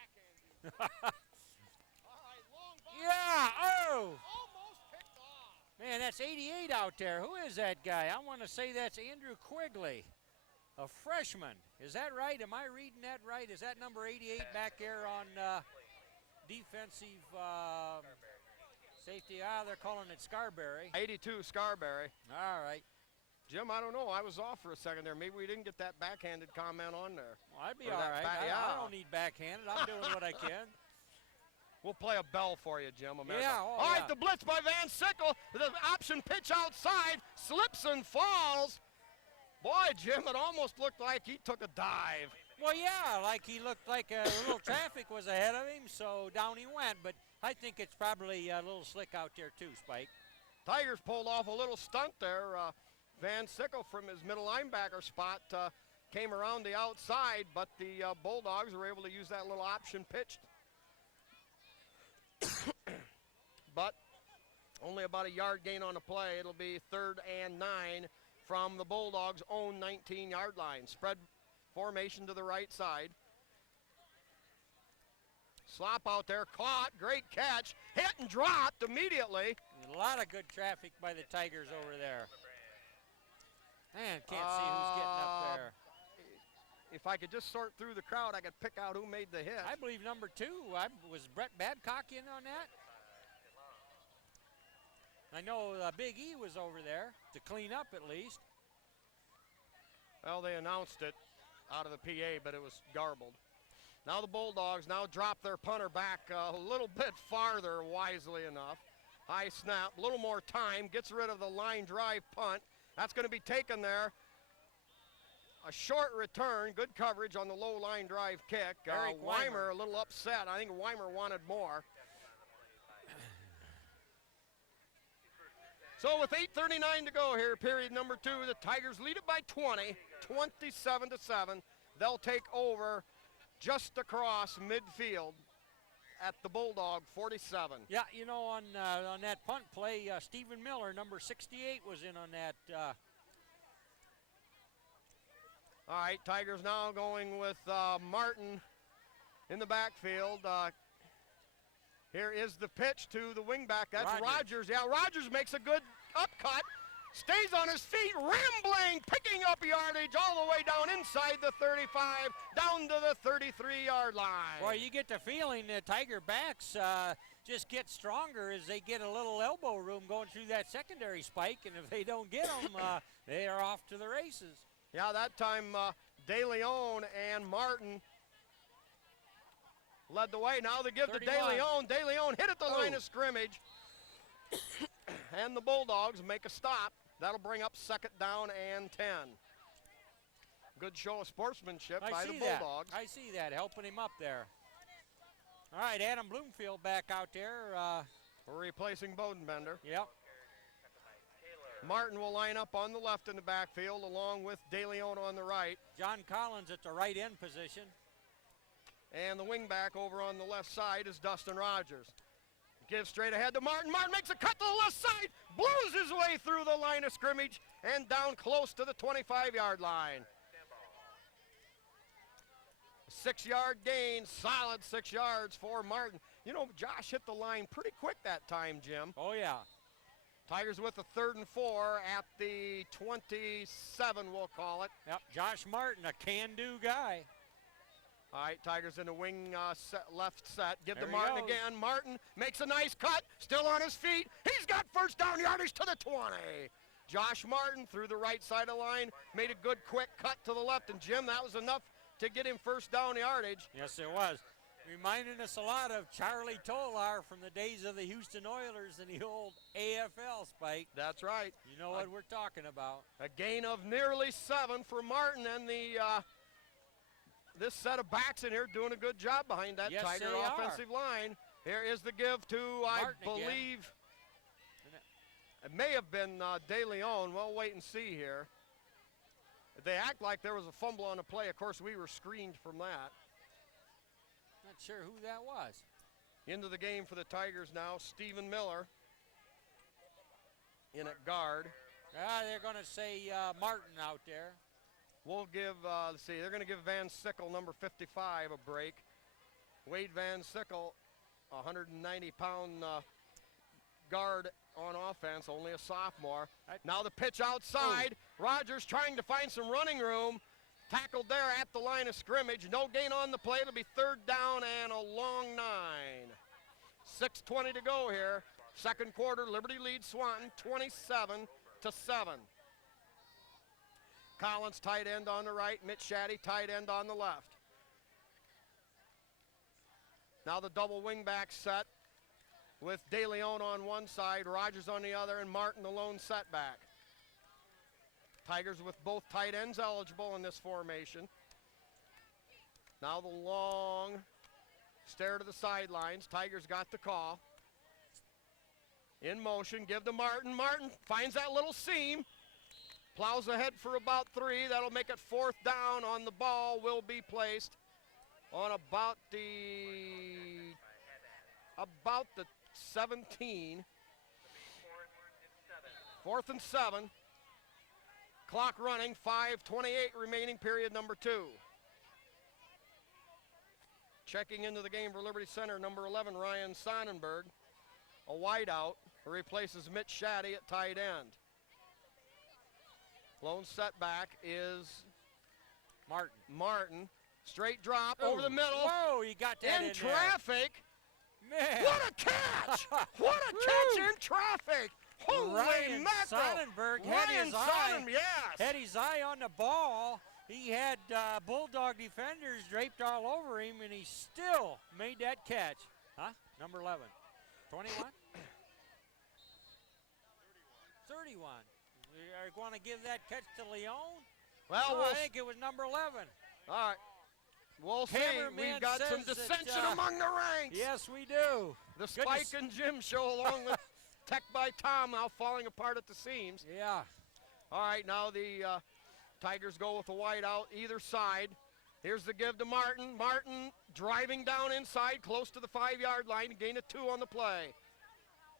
Yeah, oh! Almost picked off. Man, that's 88 out there. Who is that guy? I want to say that's Andrew Quigley, a freshman. Is that right? Am I reading that right? Is that number 88 back there on defensive safety? They're calling it Scarberry. 82 Scarberry. All right. Jim, I don't know. I was off for a second there. Maybe we didn't get that backhanded comment on there. Well, I'd be all right. I don't need backhanded. I'm doing what I can. We'll play a bell for you, Jim. America. Yeah. All right, the blitz by Van Sickle. The option pitch outside. Slips and falls. Boy, Jim, it almost looked like he took a dive. Well, yeah, like he looked like a little traffic was ahead of him, so down he went. But I think it's probably a little slick out there too, Spike. Tigers pulled off a little stunt there. Van Sickle from his middle linebacker spot came around the outside, but the Bulldogs were able to use that little option pitch. But only about a yard gain on the play. It'll be 3rd and 9 from the Bulldogs' own 19-yard line. Spread formation to the right side. Slop out there, caught, great catch, hit and dropped immediately. A lot of good traffic by the Tigers over there. Man, can't see who's getting up there. If I could just sort through the crowd, I could pick out who made the hit. I believe number 2. Was Brett Badcock in on that? I know Big E was over there to clean up at least. Well, they announced it out of the PA, but it was garbled. Now the Bulldogs now drop their punter back a little bit farther, wisely enough. High snap, a little more time, gets rid of the line drive punt. That's going to be taken there. A short return, good coverage on the low line drive kick. Weimer a little upset. I think Weimer wanted more. So with 8:39 to go here, period number 2, the Tigers lead it by 20, 27-7. They'll take over just across midfield at the Bulldog 47. Yeah, you know, on that punt play, Stephen Miller, number 68, was in on that. All right, Tigers now going with Martin in the backfield. Here is the pitch to the wingback. That's Rogers. Yeah, Rogers makes a good upcut. Stays on his feet, rambling, picking up yardage all the way down inside the 35, down to the 33-yard line. Well, you get the feeling that Tiger backs just get stronger as they get a little elbow room going through that secondary spike, and if they don't get them, they are off to the races. Yeah, that time De Leon and Martin led the way. Now they give 31. To De Leon. De Leon hit at the line of scrimmage. And the Bulldogs make a stop. That'll bring up second down and 10. Good show of sportsmanship by the Bulldogs. I see that, helping him up there. All right, Adam Bloomfield back out there. We're replacing Bodenbender. Yep. Martin will line up on the left in the backfield along with De Leon on the right. John Collins at the right end position. And the wingback over on the left side is Dustin Rogers. Gives straight ahead to Martin. Martin makes a cut to the left side, blows his way through the line of scrimmage and down close to the 25-yard line. 6-yard gain, solid 6 yards for Martin. You know, Josh hit the line pretty quick that time, Jim. Oh, yeah. Tigers with a 3rd and 4 at the 27, we'll call it. Yep, Josh Martin, a can-do guy. All right, Tigers in the wing left set. Give to Martin again. Martin makes a nice cut, still on his feet. He's got first down yardage to the 20. Josh Martin through the right side of the line, made a good quick cut to the left. And Jim, that was enough to get him first down yardage. Yes, it was. Reminding us a lot of Charlie Tolar from the days of the Houston Oilers and the old AFL, Spike. That's right. You know what we're talking about. A gain of nearly 7 for Martin, and this set of backs in here doing a good job behind that Tiger offensive line. Here is the give to, Martin I believe, it may have been De Leon. We'll wait and see here. They act like there was a fumble on the play. Of course, we were screened from that. Not sure who that was. Into the game for the Tigers now, Stephen Miller in at guard. They're going to say Martin out there. We'll give, let's see, they're going to give Van Sickle, number 55, a break. Wade Van Sickle, 190-pound guard on offense, only a sophomore. Now the pitch outside. Rogers trying to find some running room. Tackled there at the line of scrimmage. No gain on the play. It'll be 3rd down and a long 9. 6:20 to go here. Second quarter, Liberty leads Swanton 27-7. Collins tight end on the right. Mitch Shaddy tight end on the left. Now the double wingback set with De Leon on one side, Rogers on the other, and Martin the lone setback. Tigers with both tight ends eligible in this formation. Now the long stare to the sidelines. Tigers got the call. In motion, give to Martin. Martin finds that little seam. Plows ahead for about 3. That'll make it 4th down. On the ball will be placed on about the 17. 4th and 7. Clock running, 5:28 remaining, period number 2. Checking into the game for Liberty Center, number 11, Ryan Sonnenberg. A wideout, who replaces Mitch Shaddy at tight end. Lone setback is Martin. Straight drop Ooh. over the middle. Whoa, he got that in in traffic. Man. What a catch! What a catch in traffic! Holy Ryan mackerel! Sonnenberg had his yes. had his eye on the ball. He had Bulldog defenders draped all over him, and he still made that catch. Huh? Number 11. 21? 31. We are going to give that catch to Leon? Well, No, I think it was number 11. All right. We'll see. Cameraman We've got some says dissension that, among the ranks. Yes, we do. The Spike and Jim show, along with Tech by Tom, now falling apart at the seams. Yeah. All right, now the Tigers go with a wide out either side. Here's the give to Martin. Martin driving down inside, close to the 5-yard line, gain of 2 on the play.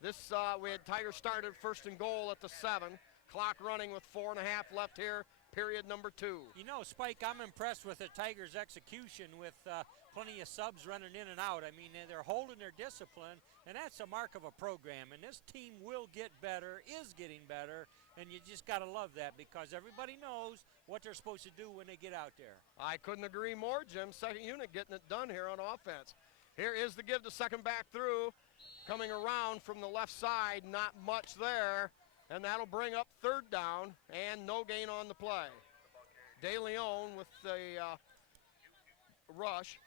This, we had Tigers started first and goal at the 7. Clock running with 4.5 left here, period number 2. You know, Spike, I'm impressed with the Tigers' execution with plenty of subs running in and out. I mean, they're holding their discipline, and that's a mark of a program. And this team will get better, is getting better, and you just got to love that because everybody knows what they're supposed to do when they get out there. I couldn't agree more, Jim. Second unit getting it done here on offense. Here is the give to second back through. Coming around from the left side, not much there. And that'll bring up third down and no gain on the play. De Leon with the rush.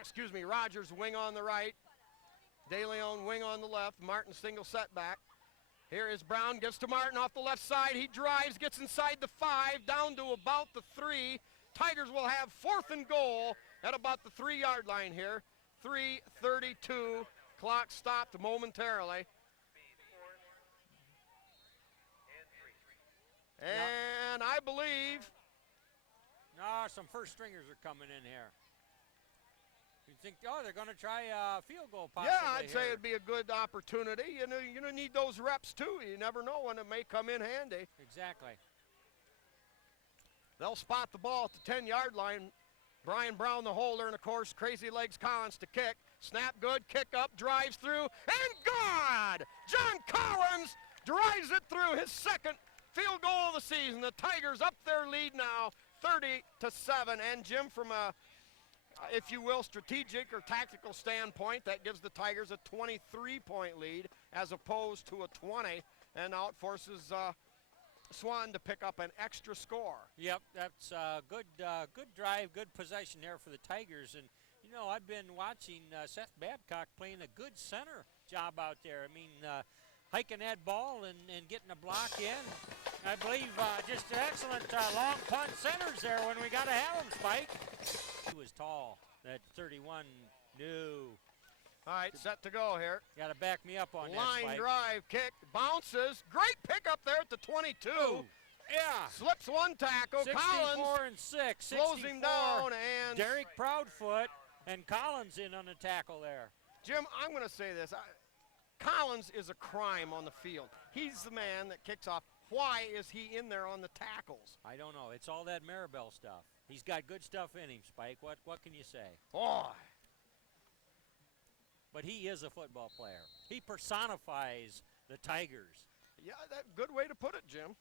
Excuse me, Rogers wing on the right. De Leon wing on the left. Martin single setback. Here is Brown, gives to Martin off the left side. He drives, gets inside the 5, down to about the 3. Tigers will have 4th and goal at about the 3-yard line here. 3:32, clock stopped momentarily. And I believe. No, some first stringers are coming in here. You think, oh, they're going to try a field goal possibly. Yeah, I'd say here. it'd be a good opportunity. You know, you're going to need those reps too. You never know when it may come in handy. Exactly. They'll spot the ball at the 10-yard line. Brian Brown, the holder, and of course, Crazy Legs Collins to kick. Snap good, kick up, drives through, and God! John Collins drives it through, his second field goal of the season. The Tigers up their lead now, 30-7. And Jim, from a, if you will, strategic or tactical standpoint, that gives the Tigers a 23-point lead as opposed to a 20, and now it forces Swanton to pick up an extra score. Yep, that's good drive, good possession there for the Tigers. And, you know, I've been watching Seth Babcock playing a good center job out there. I mean, hiking that ball and getting a block in. I believe just excellent long punt centers there when we got to have him, Spike. He was tall, that 31, no. All right, set to go here. Got to back me up on that, Line Spike. drive, kick, bounces. Great pickup there at the 22. Ooh, yeah. Slips one tackle. 64 Collins and 6. slows him down, and Derek Proudfoot and Collins in on the tackle there. Jim, I'm going to say this. Collins is a crime on the field. He's the man that kicks off. Why is he in there on the tackles? I don't know. It's all that Maribel stuff. He's got good stuff in him, Spike. What can you say? Boy. But he is a football player. He personifies the Tigers. Yeah, that good way to put it, Jim.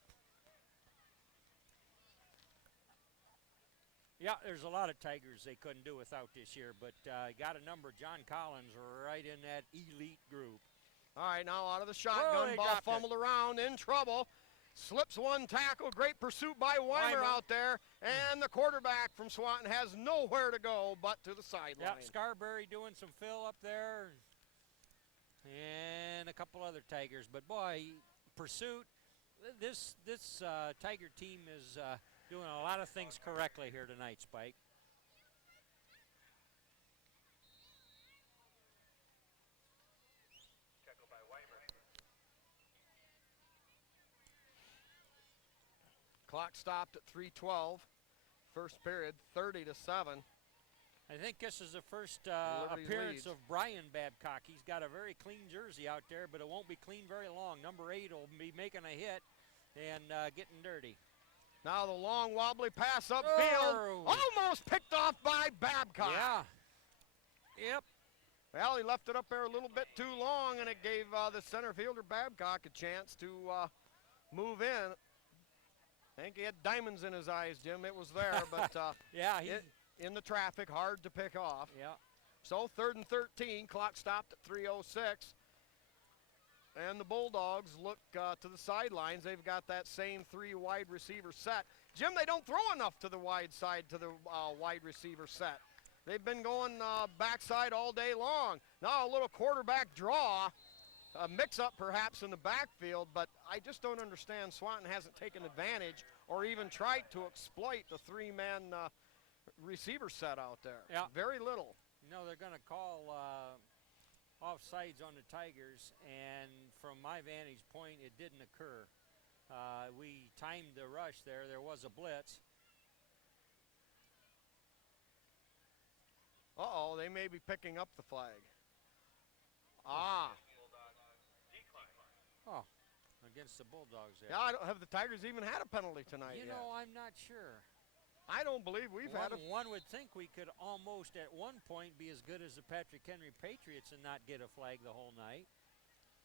Yeah, there's a lot of Tigers they couldn't do without this year, but got a number, John Collins, right in that elite group. All right, now out of the shotgun, ball fumbled around, in trouble. Slips one tackle, great pursuit by Weimer out there, and the quarterback from Swanton has nowhere to go but to the sideline. Yep, Scarberry doing some fill up there, and a couple other Tigers. But boy, pursuit, this Tiger team is doing a lot of things correctly here tonight, Spike. Clock stopped at 3:12. First period, 30-7. I think this is the first Liberty appearance leads. of Brian Babcock. He's got a very clean jersey out there, but it won't be clean very long. Number 8 will be making a hit and getting dirty. Now the long wobbly pass upfield, almost picked off by Babcock. Yeah. Yep. Well, he left it up there a little bit too long, and it gave the center fielder Babcock a chance to move in. I think he had diamonds in his eyes, Jim. It was there, but yeah, in the traffic, hard to pick off. Yeah. So 3rd and 13, clock stopped at 3:06. And the Bulldogs look to the sidelines. They've got that same 3 wide receiver set. Jim, they don't throw enough to the wide side to the wide receiver set. They've been going backside all day long. Now a little quarterback draw, a mix-up perhaps in the backfield, but I just don't understand Swanton hasn't taken advantage or even tried to exploit the 3-man receiver set out there. Yeah. Very little. You know, they're going to call offsides on the Tigers, and from my vantage point, it didn't occur. We timed the rush there. There was a blitz. Uh-oh, they may be picking up the flag. Ah. Oh, against the Bulldogs there. Yeah, have the Tigers even had a penalty tonight You yet? know, I'm not sure. I don't believe we've had a... One would think we could almost at one point be as good as the Patrick Henry Patriots and not get a flag the whole night.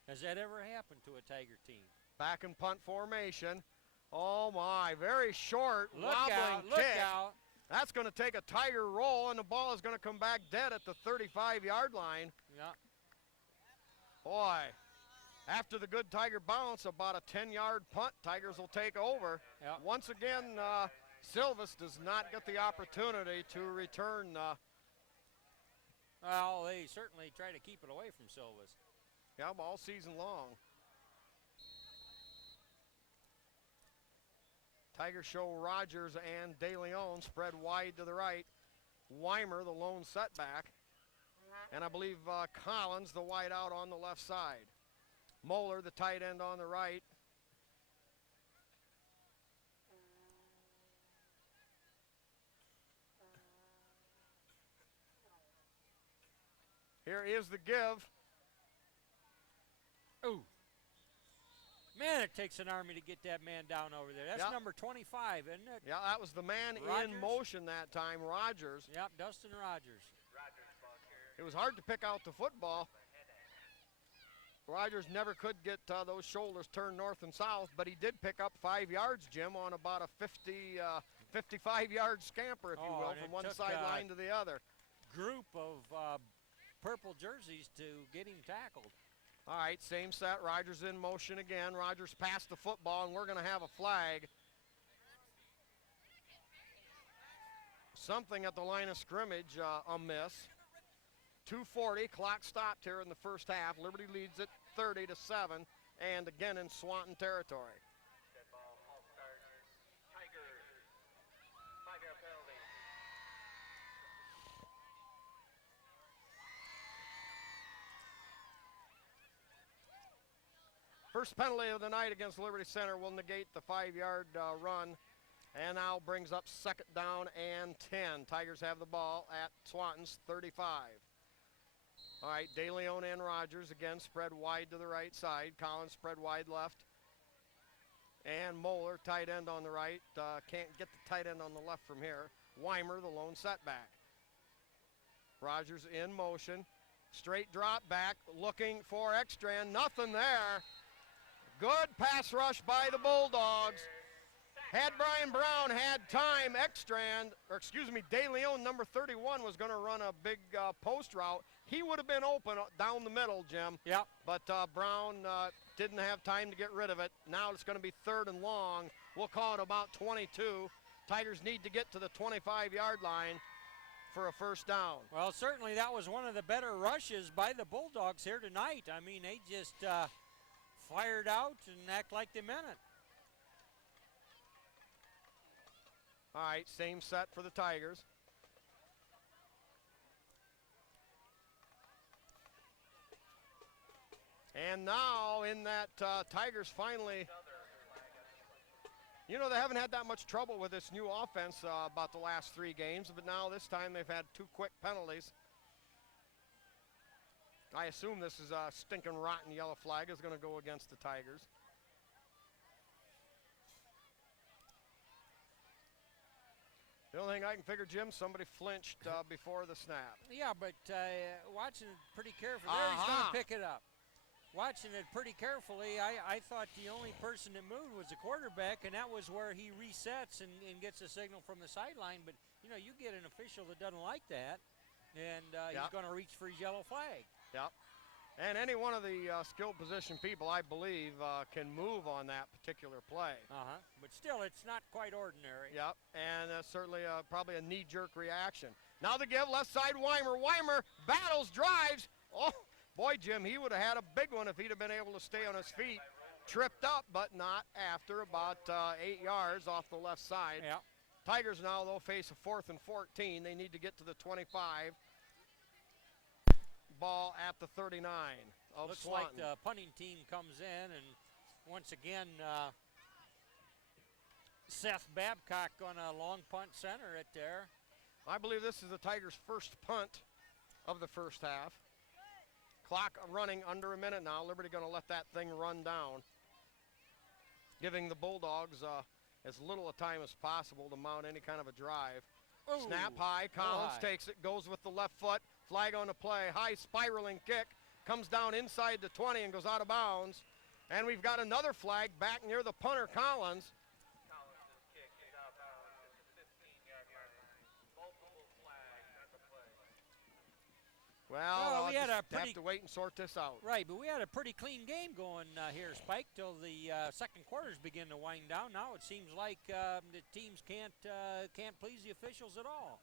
Has that ever happened to a Tiger team? Back in punt formation. Oh, my. Very short, Look wobbling out, kick. look out. That's going to take a Tiger roll, and the ball is going to come back dead at the 35-yard line. Yeah. Boy, after the good Tiger bounce, about a 10-yard punt, Tigers will take over. Yeah. Once again, Silvis does not get the opportunity to return. Well, they certainly try to keep it away from Silvis. Yeah, all season long. Tigers show Rogers and De Leon spread wide to the right. Weimer, the lone setback. And I believe Collins, the wide out on the left side. Moeller, the tight end on the right. Here is the give. Ooh. Man, it takes an army to get that man down over there. That's number 25, isn't it? Yeah, that was the man Rogers? in motion that time, Rogers. Yep, Dustin Rogers. It was hard to pick out the football. Rogers never could get those shoulders turned north and south, but he did pick up 5 yards, Jim, on about a 55-yard scamper, if you will, from one sideline to the other. Group of purple jerseys to get him tackled. All right, same set. Rogers in motion again. Rogers passed the football, and we're going to have a flag. Something at the line of scrimmage amiss. 2:40, clock stopped here in the first half. Liberty leads it 30-7, and again in Swanton territory. First penalty of the night against Liberty Center will negate the 5-yard run, and now brings up 2nd down and 10. Tigers have the ball at Swanton's 35. All right, De Leon and Rogers again spread wide to the right side. Collins spread wide left. And Moeller, tight end on the right. Can't get the tight end on the left from here. Weimer, the lone setback. Rogers in motion. Straight drop back, looking for Ekstrand. Nothing there. Good pass rush by the Bulldogs. Had Brian Brown had time, De Leon, number 31, was going to run a big post route. He would have been open down the middle, Jim. Yep. But Brown didn't have time to get rid of it. Now it's going to be 3rd and long. We'll call it about 22. Tigers need to get to the 25-yard line for a first down. Well, certainly that was one of the better rushes by the Bulldogs here tonight. I mean, they just fired out and act like they meant it. All right, same set for the Tigers. And now in that Tigers finally, you know, they haven't had that much trouble with this new offense about the last 3 games, but now this time they've had 2 quick penalties. I assume this is a stinking rotten yellow flag is going to go against the Tigers. The only thing I can figure, Jim, somebody flinched before the snap. Yeah, but watching it pretty carefully, there he's going to pick it up. Watching it pretty carefully, I thought the only person that moved was the quarterback, and that was where he resets and gets a signal from the sideline. But, you know, you get an official that doesn't like that, and he's going to reach for his yellow flag. Yep. And any one of the skill position people, I believe, can move on that particular play. But still, it's not quite ordinary. Yep, and certainly probably a knee-jerk reaction. Now the give, left side, Weimer. Weimer battles, drives. Oh, boy, Jim, he would have had a big one if he'd have been able to stay on his feet. Tripped up, but not after about 8 yards off the left side. Yep. Tigers now, though, face a 4th and 14. They need to get to the 25. Ball at the 39 of Looks Swanton. like the punting team comes in, and once again, Seth Babcock on a long punt center right there. I believe this is the Tigers' first punt of the first half. Clock running under a minute now. Liberty going to let that thing run down, giving the Bulldogs as little a time as possible to mount any kind of a drive. Ooh, Snap high, Collins takes it, goes with the left foot, flag on the play, high spiraling kick, comes down inside the 20 and goes out of bounds. And we've got another flag back near the punter, Collins. Collins' kick is out of bounds at the 15-yard line. Multiple flags on the play. Well, we had a have to wait and sort this out. Right, but we had a pretty clean game going here, Spike, till the second quarters begin to wind down. Now it seems like the teams can't please the officials at all.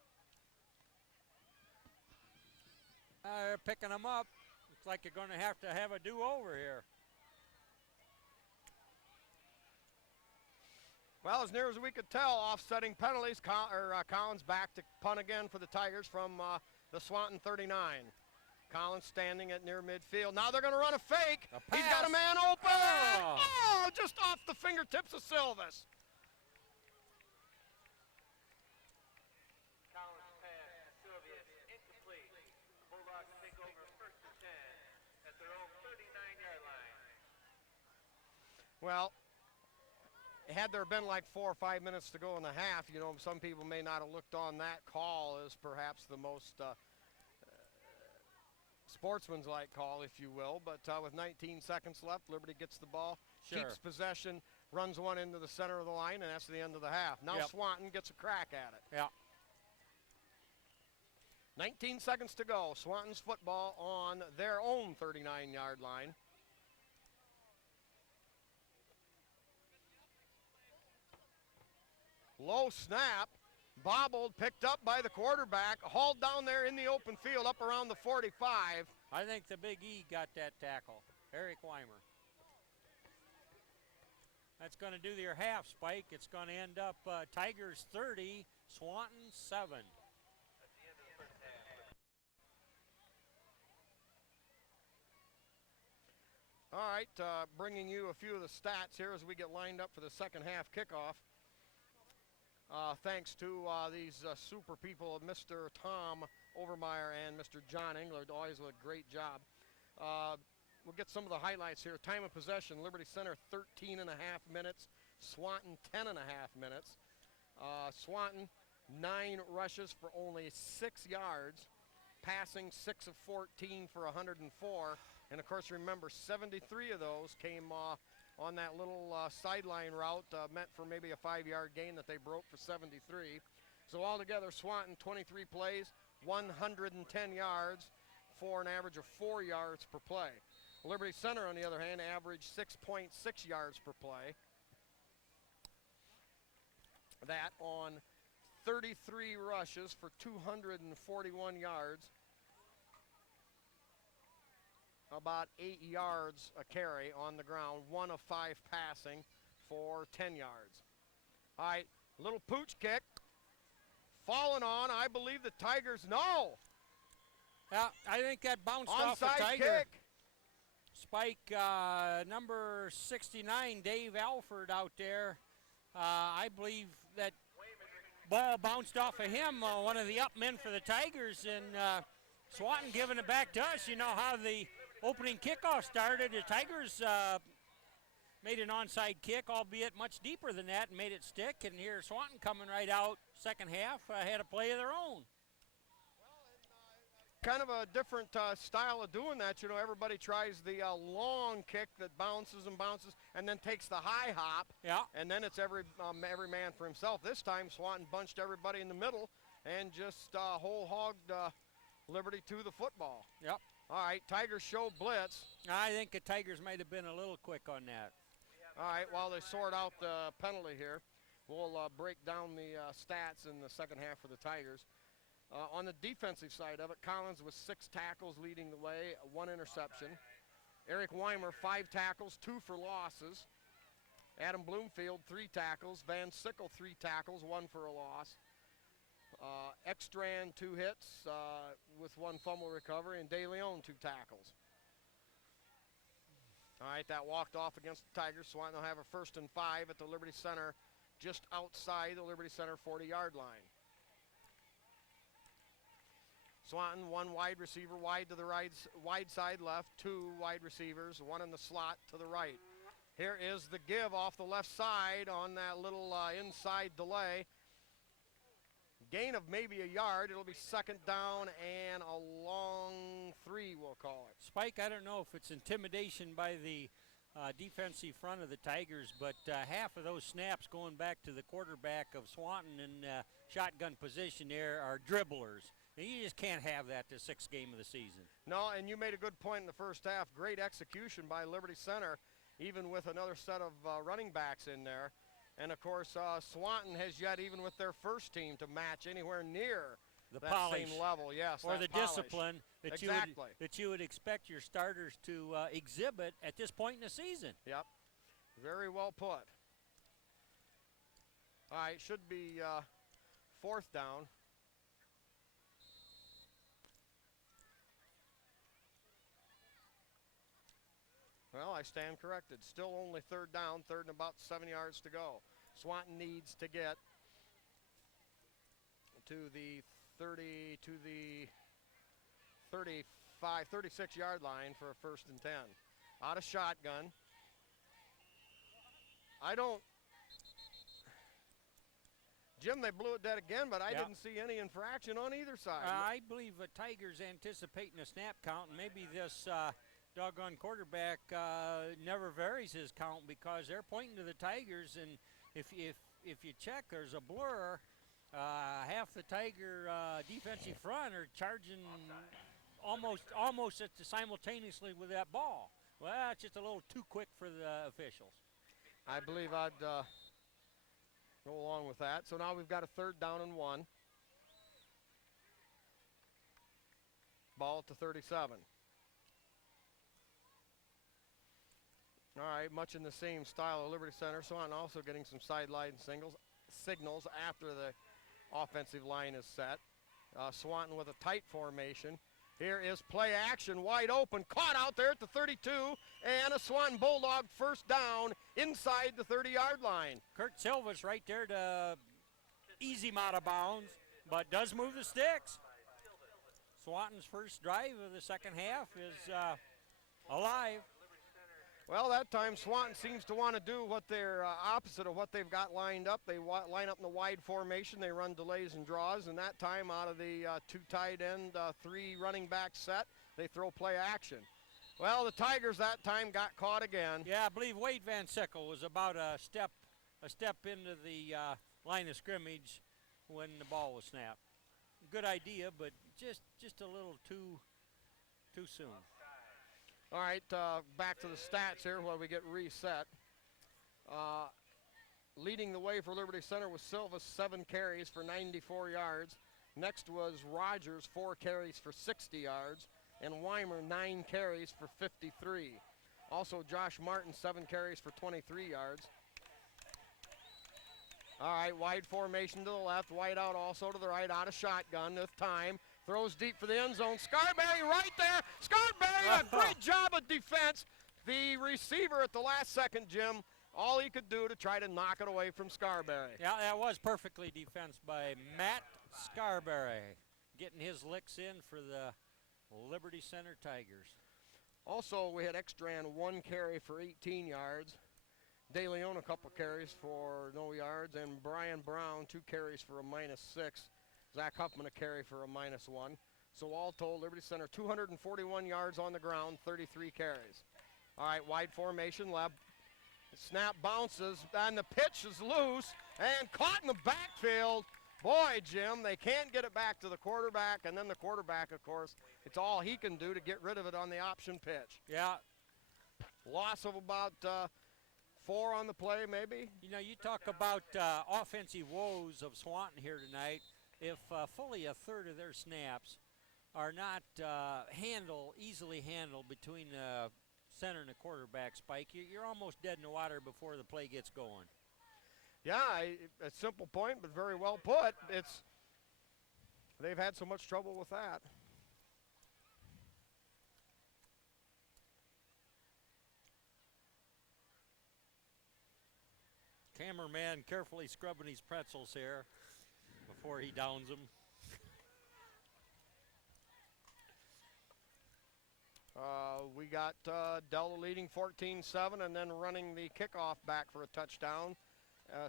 They're picking them up. Looks like they're going to have a do-over here. Well, as near as we could tell, offsetting penalties, Collins back to punt again for the Tigers from the Swanton 39. Collins standing at near midfield. Now they're going to run a fake. He's got a man open. Oh, just off the fingertips of Silvis. Collins pass to Sylvius, incomplete. Bulldogs take over 1st and 10 at their own 39-yard line. Well, had there been like 4 or 5 minutes to go in the half, you know, some people may not have looked on that call as perhaps the most sportsmanlike call, if you will. But with 19 seconds left, Liberty gets the ball, keeps possession, runs one into the center of the line, and that's the end of the half. Now Swanton gets a crack at it. Yeah. 19 seconds to go. Swanton's football on their own 39-yard line. Low snap, bobbled, picked up by the quarterback, hauled down there in the open field up around the 45. I think the Big E got that tackle, Eric Weimer. That's going to do your half, Spike. It's going to end up Tigers 30, Swanton 7. At the end of the first half. All right, bringing you a few of the stats here as we get lined up for the second half kickoff. Thanks to these super people, Mr. Tom Overmeyer and Mr. John Engler, always a great job. We'll get some of the highlights here. Time of possession, Liberty Center 13 and a half minutes, Swanton 10 and a half minutes. Swanton 9 rushes for only 6 yards, passing 6 of 14 for 104. And of course, remember, 73 of those came on that little sideline route meant for maybe a 5-yard gain that they broke for 73. So altogether, Swanton 23 plays, 110 yards for an average of 4 yards per play. Liberty Center, on the other hand, averaged 6.6 yards per play. That on 33 rushes for 241 yards. About 8 yards a carry on the ground, 1 of 5 passing for 10 yards. All right, little pooch kick. Falling on, I believe the Tigers, no. Yeah, I think that bounced off the Onside Tiger. kick. Spike, number 69, Dave Alford out there. I believe that ball bounced off of him, one of the up men for the Tigers, and Swanton giving it back to us. You know how the opening kickoff started. The Tigers made an onside kick, albeit much deeper than that, and made it stick. And here Swanton coming right out, second half had a play of their own. Kind of a different style of doing that. You know, everybody tries the long kick that bounces and bounces and then takes the high hop. Yeah. And then it's every man for himself. This time, Swanton bunched everybody in the middle and just whole hogged Liberty to the football. Yep. All right, Tigers show blitz. I think the Tigers might have been a little quick on that. All right, while they sort out the penalty here, we'll break down the stats in the second half for the Tigers. On the defensive side of it, Collins with 6 tackles leading the way, 1 interception. Eric Weimer, 5 tackles, 2 for losses. Adam Bloomfield, 3 tackles. Van Sickle, 3 tackles, 1 for a loss. Ekstrand, 2 hits with 1 fumble recovery, and De Leon, 2 tackles. All right, that walked off against the Tigers. Swanton will have a 1st and 5 at the Liberty Center, just outside the Liberty Center 40-yard line. Swanton, 1 wide receiver wide to the right, wide side left, 2 wide receivers, 1 in the slot to the right. Here is the give off the left side on that little inside delay. Gain of maybe a yard. It'll be 2nd down and a long 3, we'll call it. Spike, I don't know if it's intimidation by the defensive front of the Tigers, but half of those snaps going back to the quarterback of Swanton in shotgun position there are dribblers. And you just can't have that the 6th game of the season. No, and you made a good point in the first half. Great execution by Liberty Center, even with another set of running backs in there. And, of course, Swanton has yet, even with their first team, to match anywhere near the that polish, same level. Yes, or the polish. discipline that, exactly. you would expect your starters to exhibit at this point in the season. Yep, very well put. All right, should be 4th down. Well, I stand corrected. Still only 3rd down, 3rd and about 7 yards to go. Swanton needs to get to the 30, to the 35, 36-yard line for a 1st and 10. Out of shotgun. Jim, they blew it dead again, but I didn't see any infraction on either side. I believe the Tigers anticipating a snap count, and maybe this doggone quarterback never varies his count because they're pointing to the Tigers, and if you check, there's a blur. Half the Tiger defensive front are charging almost simultaneously with that ball. Well, it's just a little too quick for the officials. I believe I'd go along with that. So now we've got a 3rd down and 1. Ball at the 37. All right, much in the same style of Liberty Center. Swanton also getting some sideline signals after the offensive line is set. Swanton with a tight formation. Here is play action, wide open, caught out there at the 32, and a Swanton Bulldog 1st down inside the 30-yard line. Kurt Silva's right there to ease him out of bounds, but does move the sticks. Swanton's first drive of the second half is alive. Well, that time Swanton seems to want to do what they're opposite of what they've got lined up. They line up in the wide formation. They run delays and draws, and that time out of the 2 tight end, 3 running back set, they throw play action. Well, the Tigers that time got caught again. Yeah, I believe Wade Van Sickle was about a step into the line of scrimmage when the ball was snapped. Good idea, but just a little too soon. All right, back to the stats here while we get reset. Leading the way for Liberty Center was Silva, 7 carries for 94 yards. Next was Rogers, 4 carries for 60 yards. And Weimer, 9 carries for 53. Also Josh Martin, 7 carries for 23 yards. All right, wide formation to the left, wide out also to the right, out of shotgun this time. Throws deep for the end zone. Scarberry right there. Scarberry, a great job of defense. The receiver at the last second, Jim, all he could do to try to knock it away from Scarberry. Yeah, that was perfectly defensed by Matt Scarberry, getting his licks in for the Liberty Center Tigers. Also, we had Ekstrand, 1 carry for 18 yards. De Leon a couple carries for no yards, and Brian Brown 2 carries for a -6. Zach Huffman a carry for a -1. So all told, Liberty Center 241 yards on the ground, 33 carries. All right, wide formation, snap bounces, and the pitch is loose and caught in the backfield. Boy, Jim, they can't get it back to the quarterback, and then the quarterback, of course, it's all he can do to get rid of it on the option pitch. Yeah. Loss of about 4 on the play, maybe. You know, you talk about offensive woes of Swanton here tonight. If fully a third of their snaps are not easily handled between the center and the quarterback, Spike, you're almost dead in the water before the play gets going. Yeah, a simple point, but very well put. They've had so much trouble with that. Cameraman carefully scrubbing his pretzels here before he downs them. We got Della leading 14-7 and then running the kickoff back for a touchdown.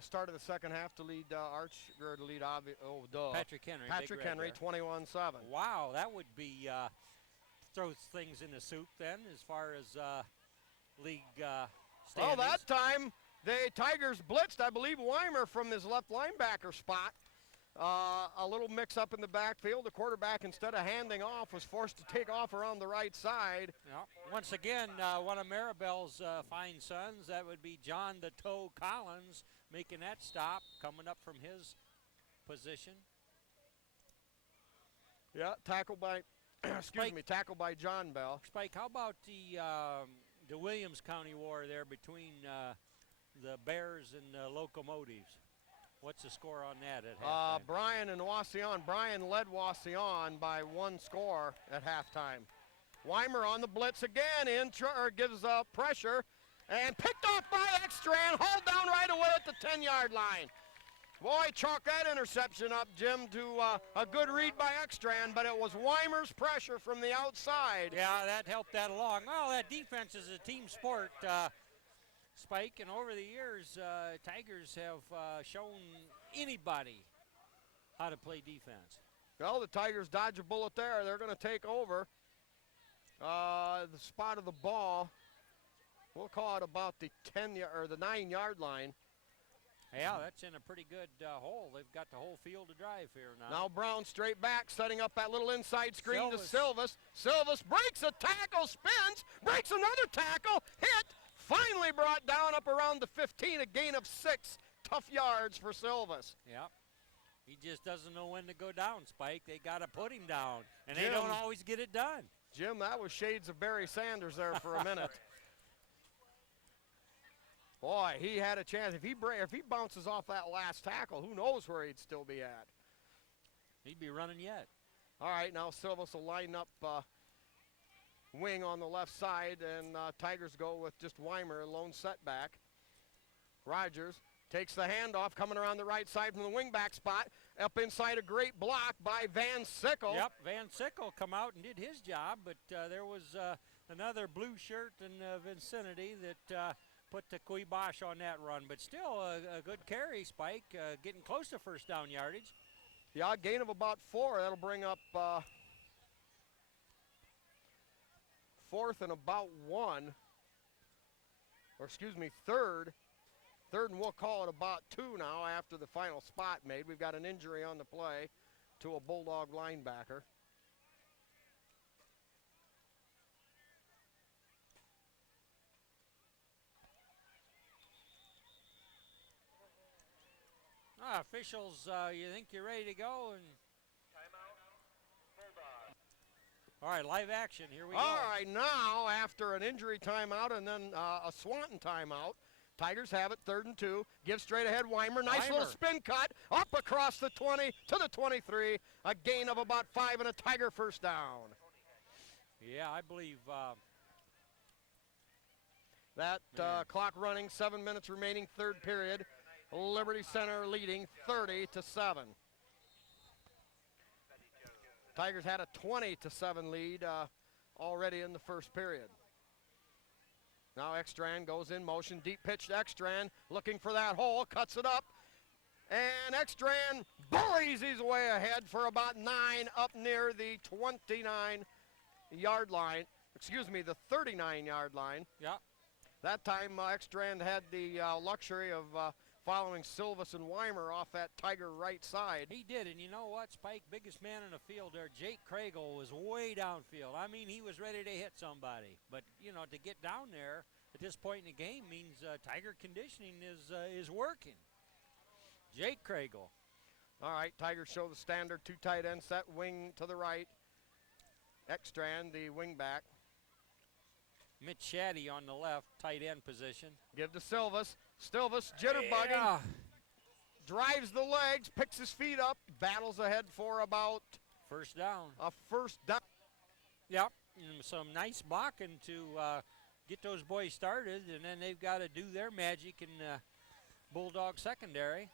Start of the second half to lead Patrick Henry. Patrick Henry, 21-7. Wow, that would be throws things in the soup then as far as league standings. Well, that time the Tigers blitzed, I believe, Weimer from his left linebacker spot. A little mix-up in the backfield. The quarterback, instead of handing off, was forced to take off around the right side. Yeah. Once again, one of Maribel's fine sons, that would be John the Toe Collins, making that stop, coming up from his position. Yeah, tackled by, tackled by John Bell. Spike, how about the Williams County war there between the Bears and the Locomotives? What's the score on that at halftime? Bryan and Wauseon. Bryan led Wauseon by 1 score at halftime. Weimer on the blitz again, gives up pressure, and picked off by Ekstrand, hauled down right away at the 10-yard line. Boy, chalk that interception up, Jim, to a good read by Ekstrand, but it was Weimer's pressure from the outside. Yeah, that helped that along. Well, that defense is a team sport, Spike, and over the years, Tigers have shown anybody how to play defense. Well, the Tigers dodge a bullet there. They're going to take over the spot of the ball. We'll call it about the 9-yard line. Yeah, that's in a pretty good hole. They've got the whole field to drive here now. Now Brown straight back, setting up that little inside screen to Silvas. Silvas breaks a tackle, spins, breaks another tackle, hit, finally brought down up around the 15, a gain of 6 tough yards for Silvas. Yeah. He just doesn't know when to go down, Spike. They got to put him down, and Jim, they don't always get it done. Jim, that was shades of Barry Sanders there for a minute. Boy, he had a chance. If he bounces off that last tackle, who knows where he'd still be at. He'd be running yet. All right, now Silvas will line up wing on the left side, and Tigers go with just Weimer, a lone setback. Rogers takes the handoff, coming around the right side from the wingback spot, up inside a great block by Van Sickle. Yep, Van Sickle come out and did his job, but there was another blue shirt in the vicinity that put the kibosh on that run. But still a good carry, Spike, getting close to first down yardage. Yeah, gain of about 4. That'll bring up fourth and about 1. Or excuse me, third. Third, and we'll call it about 2 now after the final spot made. We've got an injury on the play to a Bulldog linebacker. Officials, you think you're ready to go? And Timeout. Bulldog. all right, live action. Here we go. All right, now after an injury timeout and then a Swanton timeout, Tigers have it 3rd and 2. Give straight ahead Weimer. Nice little spin cut up across the 20 to the 23. A gain of about 5 and a Tiger first down. Yeah, I believe that clock running, 7 minutes remaining, 3rd period. Liberty Center leading 30-7. Tigers had a 20-7 lead already in the first period. Now Ekstrand goes in motion, deep pitch to Ekstrand, looking for that hole, cuts it up, and Ekstrand buries his way ahead for about 9 up near the 29-yard line. Excuse me, the 39-yard line. Yeah. That time Ekstrand had the luxury of following Silvas and Weimer off that Tiger right side. He did, and you know what, Spike? Biggest man in the field there, Jake Craigle, was way downfield. I mean, he was ready to hit somebody. But, you know, to get down there at this point in the game means Tiger conditioning is working. Jake Craigle. All right, Tigers show the standard 2 tight end set, wing to the right. Ekstrand, the wing back. Mitch Shaddy on the left, tight end position. Give to Silvas. Silvas jitterbugging. Yeah. Drives the legs, picks his feet up, battles ahead for about First down. a first down. Yep, and some nice blocking to get those boys started, and then they've got to do their magic in Bulldog secondary.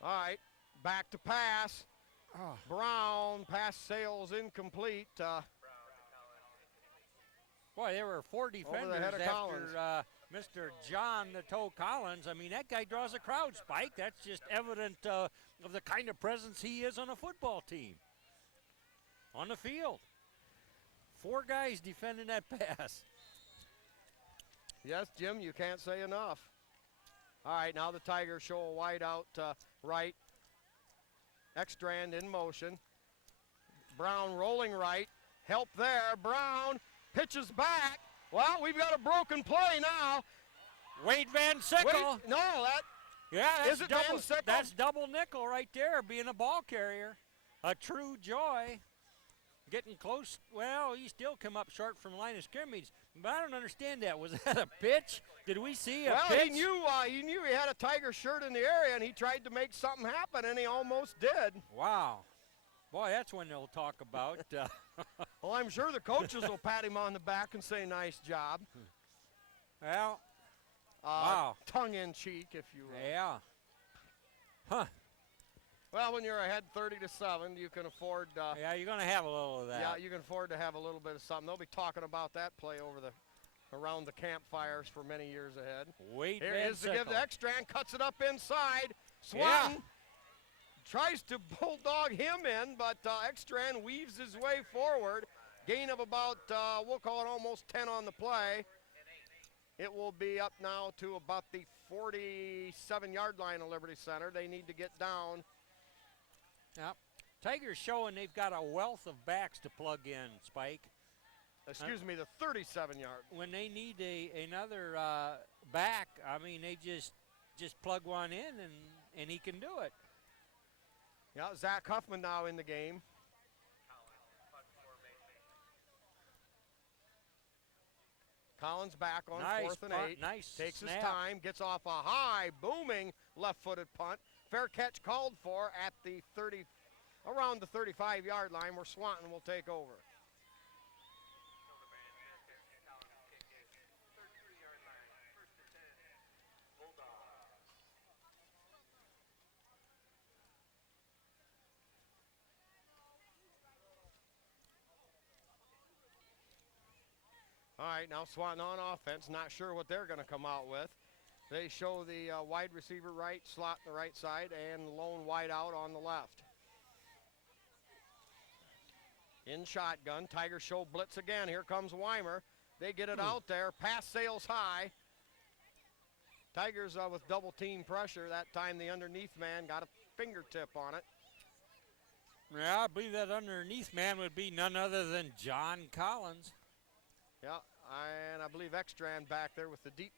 All right, back to pass. Oh. Brown, pass sails incomplete. Boy, there were 4 the defenders head of Collins. after Mr. John the Toe Collins. I mean, that guy draws a crowd, Spike. That's just evident of the kind of presence he is on a football team. On the field. 4 guys defending that pass. Yes, Jim, you can't say enough. All right, now the Tigers show a wide out right. Ekstrand in motion. Brown rolling right. Help there. Brown pitches back. Well, we've got a broken play now. Wade Van Sickle. Wait, no, that Yeah, that's is it Van double, Sickle? that's double nickel right there, being a ball carrier. A true joy. Getting close. Well, he still come up short from line of scrimmage. But I don't understand that. Was that a pitch? Did we see a pitch? He knew he had a Tiger shirt in the area, and he tried to make something happen, and he almost did. Wow. Boy, that's when they'll talk about. Well, I'm sure the coaches will pat him on the back and say, nice job. Well, wow. Tongue-in-cheek, if you will. Yeah. Huh. Well, when you're ahead 30-7, you can afford. Yeah, you're going to have a little of that. Yeah, you can afford to have a little bit of something. They'll be talking about that play around the campfires for many years ahead. Wade Here Van is to give Sickle. to Ekstrand, cuts it up inside. Swanton tries to bulldog him in, but Ekstrand weaves his way forward. Gain of about, we'll call it almost 10 on the play. It will be up now to about the 47-yard line of Liberty Center. They need to get down. Yep. Tigers showing they've got a wealth of backs to plug in, Spike. Excuse me, the 37-yard. When they need another back, I mean, they just plug one in and he can do it. Yeah, Zach Huffman now in the game. Collins back on Nice 4th and punt, 8. nice Takes his snap. time, gets off a high, booming left-footed punt. Fair catch called for at the around the 35-yard line where Swanton will take over. All right, now Swanton on offense. Not sure what they're going to come out with. They show the wide receiver right, slot on the right side, and lone wide out on the left. In shotgun, Tigers show blitz again. Here comes Weimer. They get it out there. Pass sails high. Tigers with double team pressure. That time the underneath man got a fingertip on it. Yeah, I believe that underneath man would be none other than John Collins. Yeah, and I believe Ekstrand back there with the deep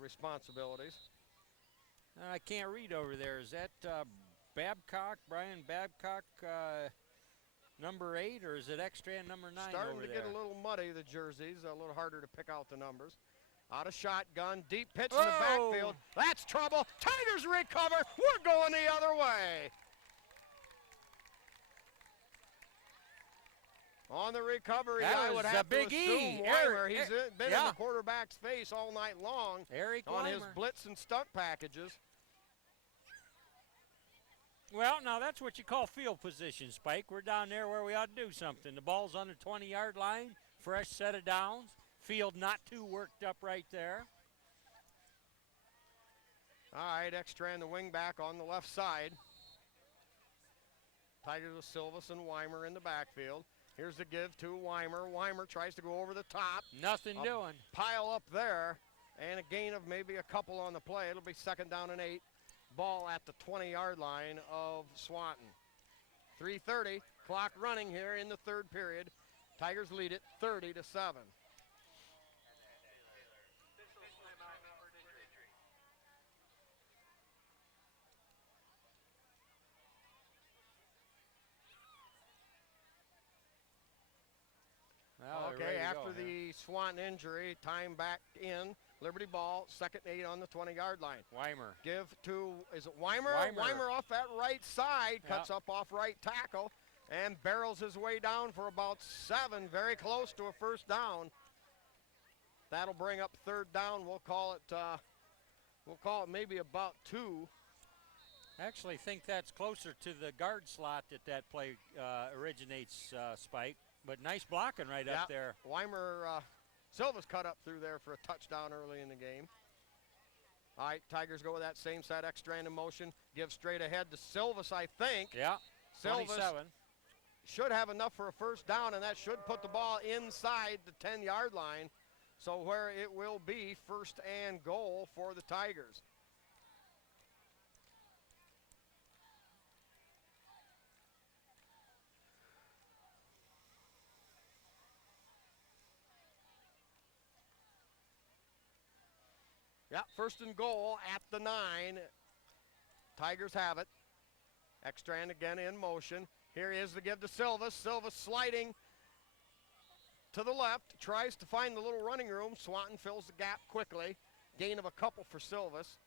responsibilities. I can't read over there. Is that Babcock, Brian Babcock, number 8, or is it Ekstrand number 9 Starting over to there? get a little muddy, the jerseys, a little harder to pick out the numbers. Out of shotgun, deep pitch in the backfield. That's trouble. Tigers recover. We're going the other way. On the recovery, That I was would a have big to E. assume Weimer. He's been in yeah. the quarterback's face all night long Eric on his Weimer. blitz and stunt packages. Well, now that's what you call field position, Spike. We're down there where we ought to do something. The ball's on the 20-yard line. fresh set of downs. Field not too worked up right there. All right, Ekstrand, the wing back on the left side. Tigers with Silvas and Weimer in the backfield. Here's the give to Weimer. Weimer tries to go over the top. Nothing A doing. Pile up there, and a gain of maybe a couple on the play. It'll be 2nd down and 8. Ball at the 20-yard line of Swanton. 3:30, clock running here in the 3rd period. Tigers lead it 30-7. Well, they're Okay, ready to after go here. the Swanton injury, time back in. Liberty ball, 2nd and 8 on the 20-yard line. Weimer. Give to, is it Weimer? Weimer. Off that right side, cuts Yep. up off right tackle, and barrels his way down for about 7, very close to a 1st down. That'll bring up 3rd down. We'll call it maybe about 2. I actually think that's closer to the guard slot that play originates, Spike. But nice blocking right up there. Weimer, Silva's cut up through there for a touchdown early in the game. All right, Tigers go with that same set, Ekstrand in motion. Give straight ahead to Silvas, I think. Yeah, Silvas 27. should have enough for a 1st down, and that should put the ball inside the 10-yard line. So where it will be 1st and goal for the Tigers. Yeah, 1st and goal at the 9. Tigers have it. Ekstrand again in motion. Here is the give to Silvas. Silvas sliding to the left, tries to find the little running room. Swanton fills the gap quickly. Gain of a couple for Silvas.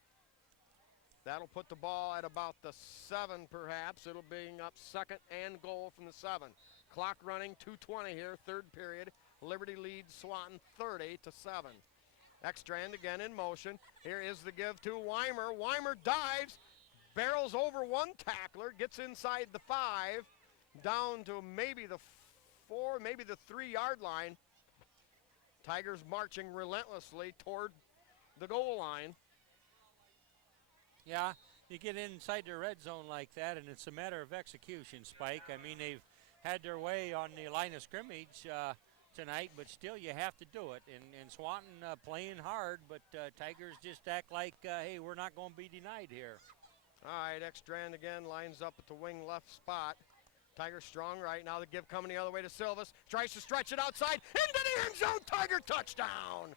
That'll put the ball at about the 7 perhaps. It'll be up 2nd and goal from the 7. Clock running, 2:20 here, 3rd period. Liberty leads Swanton 30-7. Ekstrand again in motion. Here is the give to Weimer. Weimer dives, barrels over one tackler, gets inside the 5, down to maybe the 4, maybe the 3-yard line. Tigers marching relentlessly toward the goal line. Yeah, you get inside the red zone like that, and it's a matter of execution, Spike. I mean, they've had their way on the line of scrimmage tonight, but still you have to do it. And Swanton playing hard, but Tigers just act like, hey, we're not going to be denied here. All right, Ekstrand again lines up at the wing left spot. Tiger strong right now. The give coming the other way to Silvas. Tries to stretch it outside into the end zone. Tiger touchdown.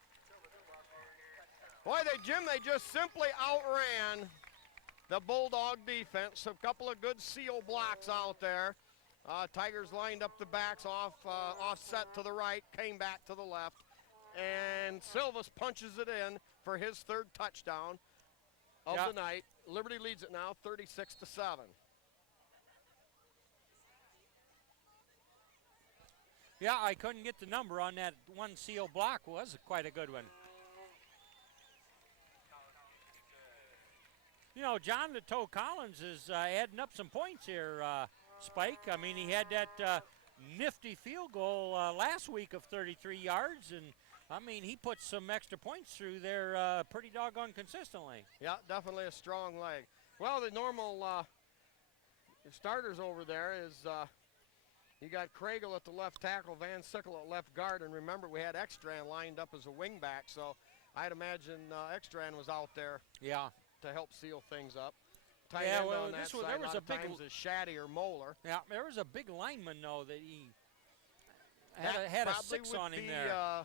Boy, they just simply outran the Bulldog defense. A couple of good seal blocks out there. Tigers lined up the backs offset to the right, came back to the left, and Silvas punches it in for his 3rd touchdown of the night. Liberty leads it now 36-7. Yeah, I couldn't get the number on that one seal block. Was quite a good one. You know, John the Toe Collins is adding up some points here, Spike. I mean, he had that nifty field goal last week of 33 yards, and I mean, he puts some extra points through there pretty doggone consistently. Yeah, definitely a strong leg. Well, the normal starters over there is you got Craigle at the left tackle, Van Sickle at left guard, and remember we had Ekstrand lined up as a wingback, so I'd imagine Ekstrand was out there to help seal things up. Tight end on that side, there was a big times is Shaddy or Moeller. Yeah, there was a big lineman though that he had a 6 on him there.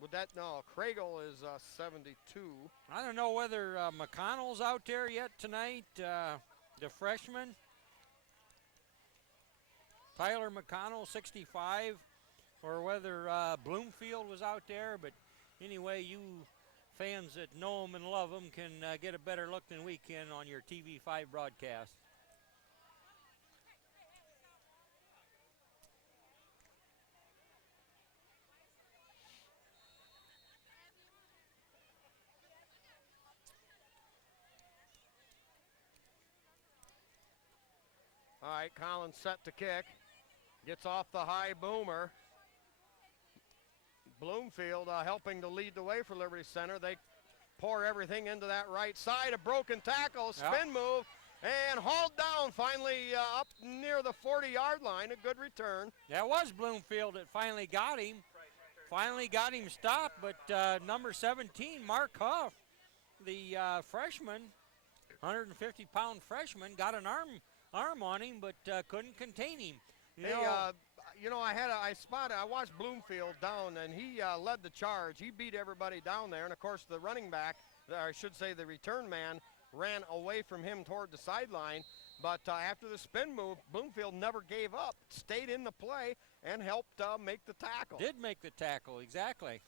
Would that no? Craigle is 72. I don't know whether McConnell's out there yet tonight, the freshman. Tyler McConnell, 65, or whether Bloomfield was out there. But anyway, you fans that know him and love him can get a better look than we can on your TV5 broadcast. All right, Collins set to kick. Gets off the high boomer. Bloomfield helping to lead the way for Liberty Center. They pour everything into that right side. A broken tackle, spin move, and hauled down finally up near the 40-yard line. A good return. That was Bloomfield that finally got him. Finally got him stopped, but number 17, Mark Huff, the freshman, 150-pound freshman, got an arm on him, but couldn't contain him. I watched Bloomfield down, and he led the charge. He beat everybody down there, and of course the running back, or I should say the return man, ran away from him toward the sideline. But after the spin move, Bloomfield never gave up, stayed in the play, and helped make the tackle. Did make the tackle, exactly.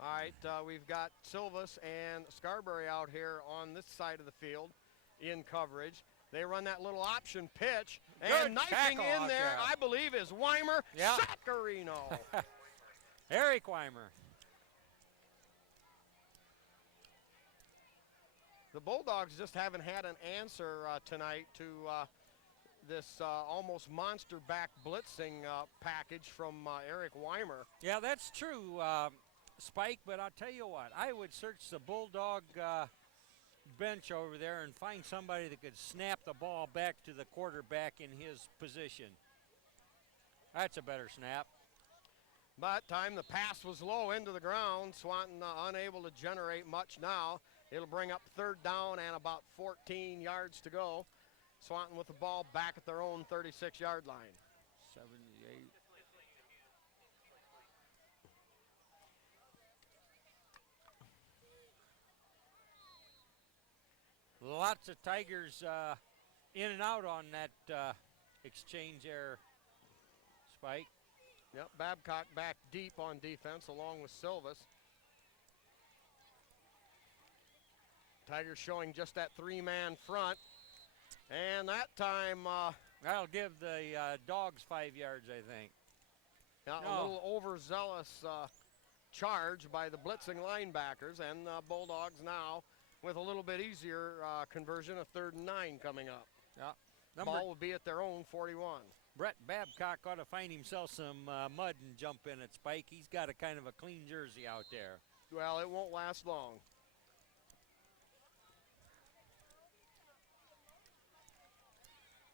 All right, we've got Silvas and Scarberry out here on this side of the field in coverage. They run that little option pitch, and knifing in there, I believe, is Weimer Sacarino. Eric Weimer. The Bulldogs just haven't had an answer tonight to this almost monster back blitzing package from Eric Weimer. Yeah, that's true, Spike, but I'll tell you what, I would search the Bulldog bench over there and find somebody that could snap the ball back to the quarterback in his position. That's a better snap. But time the pass was low into the ground. Swanton unable to generate much now. It'll bring up third down and about 14 yards to go. Swanton with the ball back at their own 36-yard line. 78. Lots of Tigers in and out on that exchange there, Spike. Yep, Babcock back deep on defense along with Silvas. Tigers showing just that three-man front. And that time... that'll give the Dogs 5 yards, I think. A little overzealous charge by the blitzing linebackers, and Bulldogs now with a little bit easier conversion, a 3rd and 9 coming up. Yeah. Ball will be at their own 41. Brett Babcock ought to find himself some mud and jump in at Spike. He's got a kind of a clean jersey out there. Well, it won't last long.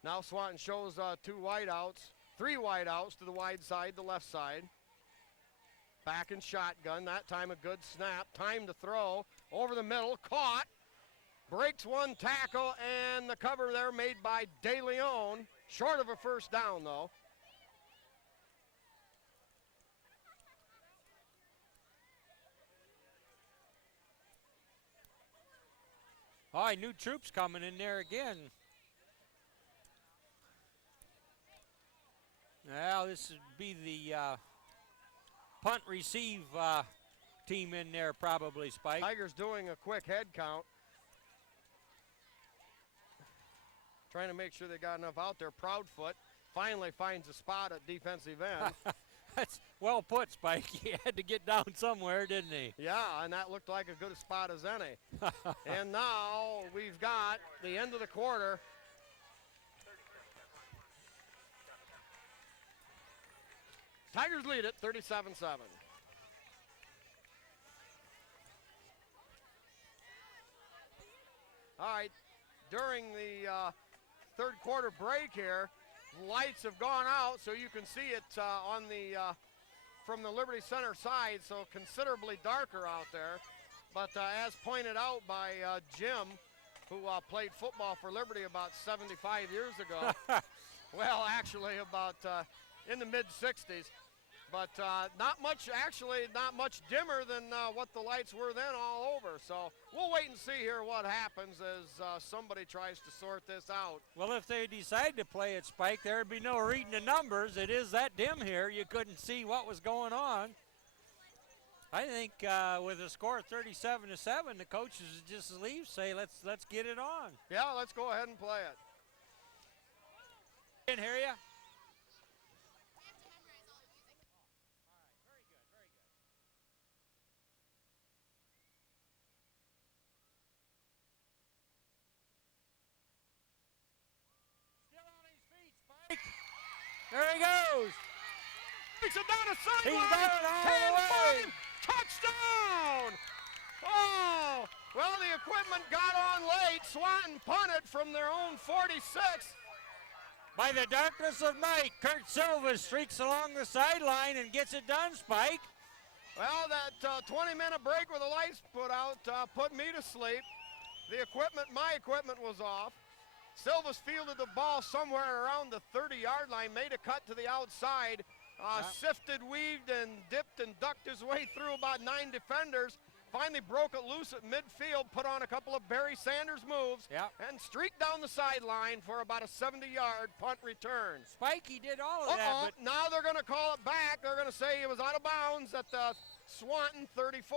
Now Swanton shows 2 wideouts, 3 wideouts to the wide side, the left side. Back in shotgun, that time a good snap. Time to throw, over the middle, caught. Breaks one tackle, and the cover there made by De Leon. Short of a first down, though. Oh, new troops coming in there again. Well, this would be the punt receive team in there probably, Spike. Tigers doing a quick head count. Trying to make sure they got enough out there. Proudfoot finally finds a spot at defensive end. That's well put, Spike. He had to get down somewhere, didn't he? Yeah, and that looked like a good spot as any. And now we've got the end of the quarter. Tigers lead it 37-7. All right, during the third quarter break here, lights have gone out, so you can see it on the from the Liberty Center side, so considerably darker out there. But as pointed out by Jim, who played football for Liberty about 75 years ago, well, actually about in the mid-60s, but not much dimmer than what the lights were then all over. So we'll wait and see here what happens as somebody tries to sort this out. Well, if they decide to play it, Spike, there'd be no reading the numbers. It is that dim here. You couldn't see what was going on. I think with a score of 37-7, the coaches just leave, say, let's get it on. Yeah, let's go ahead and play it. Didn't hear you. There he goes. takes it down the sideline. He's got it all the way. Touchdown! Oh, well, the equipment got on late. Swanton punted from their own 46. By the darkness of night, Kurt Silva streaks along the sideline and gets it done, Spike. Well, that 20-minute break with the lights put out put me to sleep. My equipment was off. Silva's fielded the ball somewhere around the 30-yard line, made a cut to the outside, sifted, weaved, and dipped and ducked his way through about 9 defenders. Finally broke it loose at midfield, put on a couple of Barry Sanders moves, and streaked down the sideline for about a 70-yard punt return. Spike, he did all of that, but now they're going to call it back. They're going to say it was out of bounds at the Swanton 34.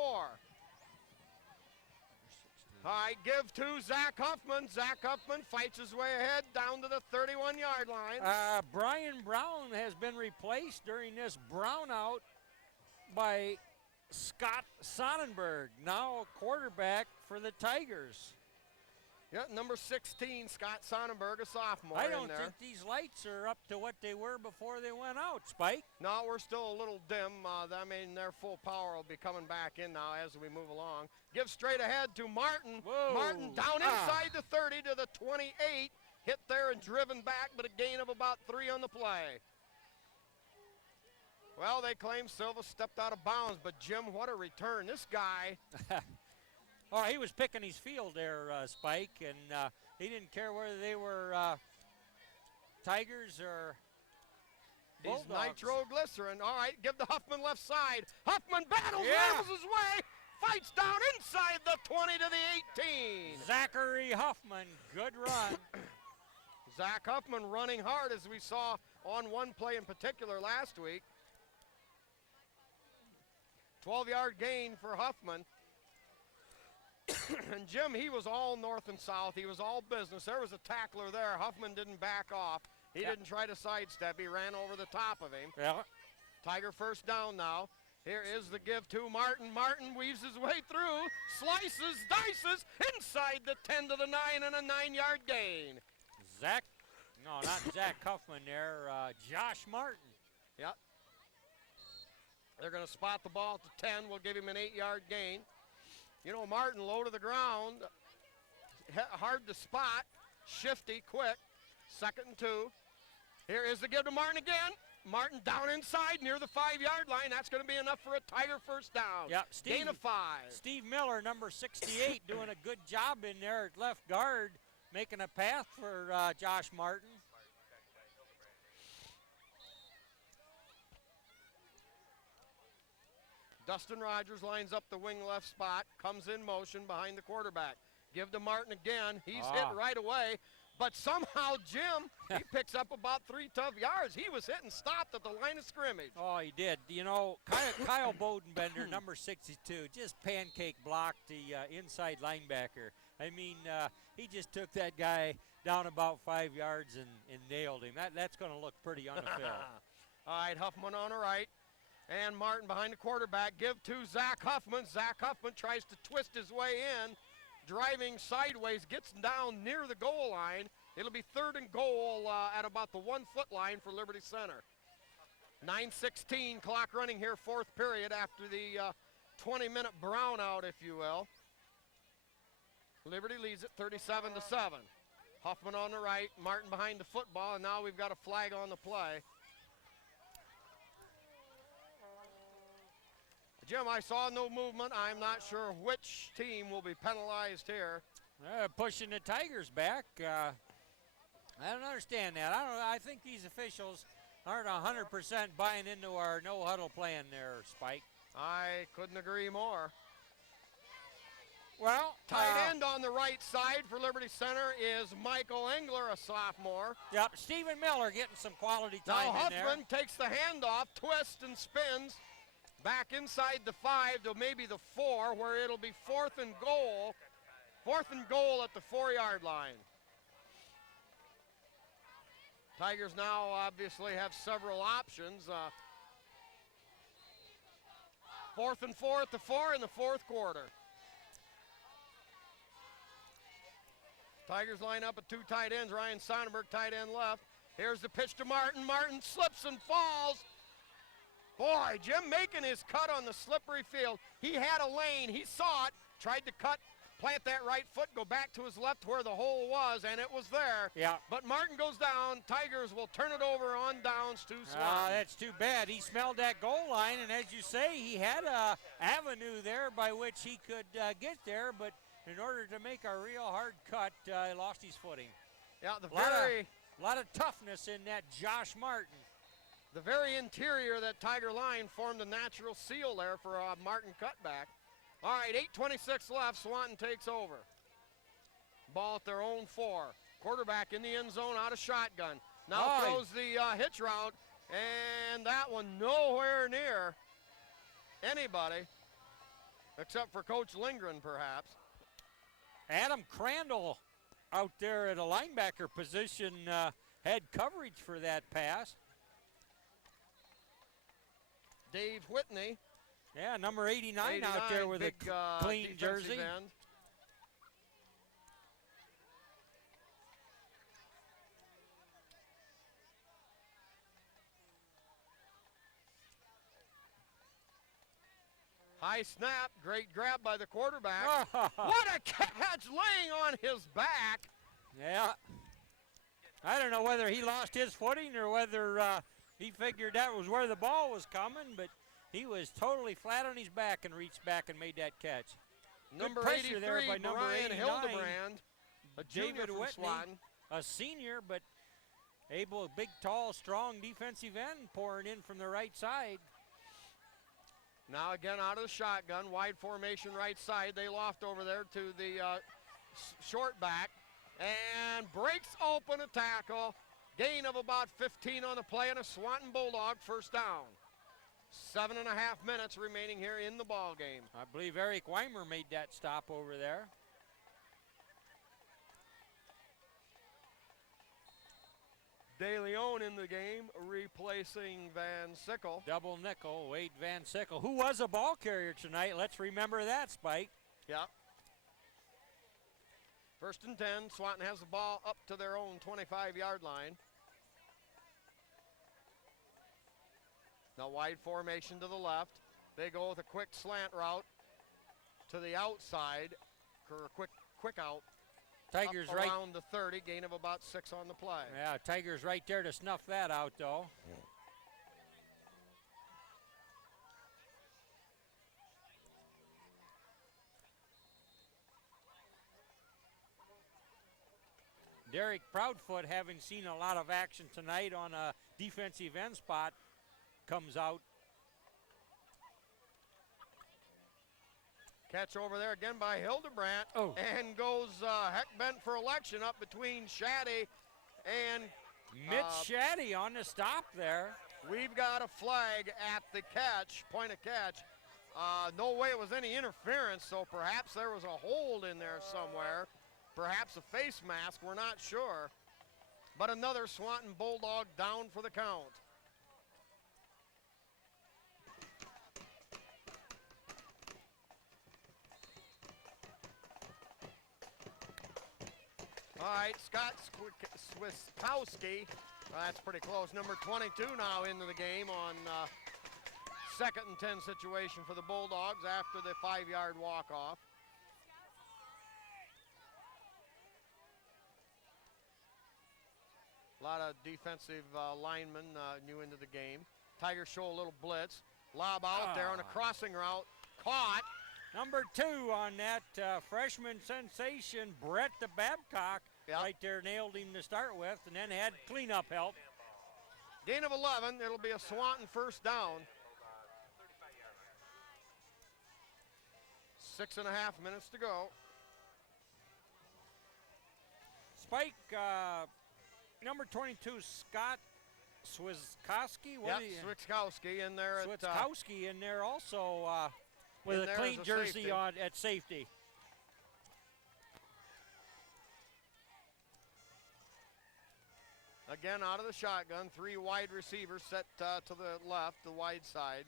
All right, give to Zach Huffman. Zach Huffman fights his way ahead down to the 31-yard line. Brian Brown has been replaced during this brownout by Scott Sonnenberg, now a quarterback for the Tigers. Yeah, number 16, Scott Sonnenberg, a sophomore. I don't in there. think these lights are up to what they were before they went out, Spike. No, we're still a little dim. I mean, their full power will be coming back in now as we move along. Give straight ahead to Martin. Whoa. Martin down inside the 30 to the 28. Hit there and driven back, but a gain of about 3 on the play. Well, they claim Silva stepped out of bounds, but Jim, what a return. This guy. Oh, he was picking his field there, Spike, and he didn't care whether they were Tigers or He's Bulldogs. nitroglycerin. All right, give the Huffman left side. Huffman battles, Yeah. wrestles his way, fights down inside the 20 to the 18. Zachary Huffman, good run. Zach Huffman running hard, as we saw on one play in particular last week. 12-yard gain for Huffman. And Jim, he was all north and south. He was all business. There was a tackler there. Huffman didn't back off. He didn't try to sidestep. He ran over the top of him. Yeah. Tiger first down now. Here is the give to Martin. Martin weaves his way through, slices, dices, inside the 10 to the 9 and a 9-yard gain. Not Zach Huffman there, Josh Martin. Yep. They're going to spot the ball at the 10. We'll give him an 8-yard gain. You know, Martin low to the ground, hard to spot, shifty, quick. 2nd and 2. Here is the give to Martin again. Martin down inside near the 5-yard line. That's going to be enough for a Tiger first down. Yep. Gain of 5. Steve Miller, number 68, doing a good job in there at left guard, making a path for Josh Martin. Dustin Rogers lines up the wing left spot, comes in motion behind the quarterback. Give to Martin again. He's hit right away, but somehow Jim, he picks up about 3 tough yards. He was hit and stopped at the line of scrimmage. Oh, he did. You know, Kyle Bodenbender, number 62, just pancake blocked the inside linebacker. I mean, he just took that guy down about 5 yards and nailed him. That's going to look pretty on the film. All right, Huffman on the right. And Martin behind the quarterback. Give to Zach Huffman. Zach Huffman tries to twist his way in, driving sideways, gets down near the goal line. It'll be 3rd and goal at about the 1-foot line for Liberty Center. 9:16 clock running here, 4th period after the 20-minute brownout, if you will. Liberty leads it 37-7. Huffman on the right, Martin behind the football, and now we've got a flag on the play. Jim, I saw no movement. I'm not sure which team will be penalized here. Pushing the Tigers back. I don't understand that. I think these officials aren't 100% buying into our no-huddle plan there, Spike. I couldn't agree more. Well, tight end on the right side for Liberty Center is Michael Engler, a sophomore. Yep, Stephen Miller getting some quality time now in there. Huffman takes the handoff, twists and spins back inside the 5 to maybe the 4, where it'll be 4th and goal. 4th and goal at the 4-yard line. Tigers now obviously have several options. 4th and 4 at the 4 in the 4th quarter. Tigers line up at 2 tight ends. Ryan Sonnenberg, tight end left. Here's the pitch to Martin. Martin slips and falls. Boy, Jim making his cut on the slippery field. He had a lane. He saw it, tried to cut, plant that right foot, go back to his left where the hole was, and it was there. Yeah. But Martin goes down. Tigers will turn it over on downs to Swanton. That's too bad. He smelled that goal line, and as you say, he had a avenue there by which he could get there, but in order to make a real hard cut, he lost his footing. Yeah, A lot of toughness in that Josh Martin. The very interior of that Tiger line formed a natural seal there for a Martin cutback. All right, 8:26 left. Swanton takes over. Ball at their own 4. Quarterback in the end zone out of shotgun. Now throws the hitch route, and that one nowhere near anybody except for Coach Lindgren, perhaps. Adam Crandall out there at a linebacker position had coverage for that pass. Dave Whitney. Yeah, number 89 out there with big, a clean defensive jersey. end. High snap, great grab by the quarterback. What a catch, laying on his back. Yeah. I don't know whether he lost his footing or whether he figured that was where the ball was coming, but he was totally flat on his back and reached back and made that catch. Number Good pressure 83, there by number Brian 89, Hildebrand, a junior David from Whitney, Swanton. a senior, but able, big, tall, strong defensive end pouring in from the right side. Now again out of the shotgun, wide formation right side. They loft over there to the short back and breaks open a tackle. Gain of about 15 on the play and a Swanton Bulldog first down. 7.5 minutes remaining here in the ball game. I believe Eric Weimer made that stop over there. De Leon in the game, replacing Van Sickle. Double nickel, Wade Van Sickle, who was a ball carrier tonight. Let's remember that, Spike. Yep. 1st and 10, Swanton has the ball up to their own 25-yard line. Now wide formation to the left. They go with a quick slant route to the outside, or a quick out. Tigers up right around the 30, gain of about 6 on the play. Yeah, Tigers right there to snuff that out, though. Derek Proudfoot, having seen a lot of action tonight on a defensive end spot, comes out. Catch over there again by Hildebrandt, and goes heck bent for election up between Shaddy and Mitch Shaddy on the stop there. We've got a flag at the catch, point of catch. No way it was any interference, so perhaps there was a hold in there somewhere. Perhaps a face mask, we're not sure. But another Swanton Bulldog down for the count. All right, Scott Swiskowski, that's pretty close. Number 22 now into the game on 2nd and 10 situation for the Bulldogs after the 5-yard walk-off. A lot of defensive linemen new into the game. Tigers show a little blitz. Lob out there on a crossing route. Caught. Number 2 on that freshman sensation, Brett the Babcock. Yep. Right there nailed him to start with, and then had cleanup help. Gain of 11. It'll be a Swanton first down. 6.5 minutes to go. Spike, number 22, Scott Swiskowski. Yep, Swiskowski in there. Swiskowski in there also with in a clean jersey safety. on at safety. Again, out of the shotgun, 3 wide receivers set to the left, the wide side.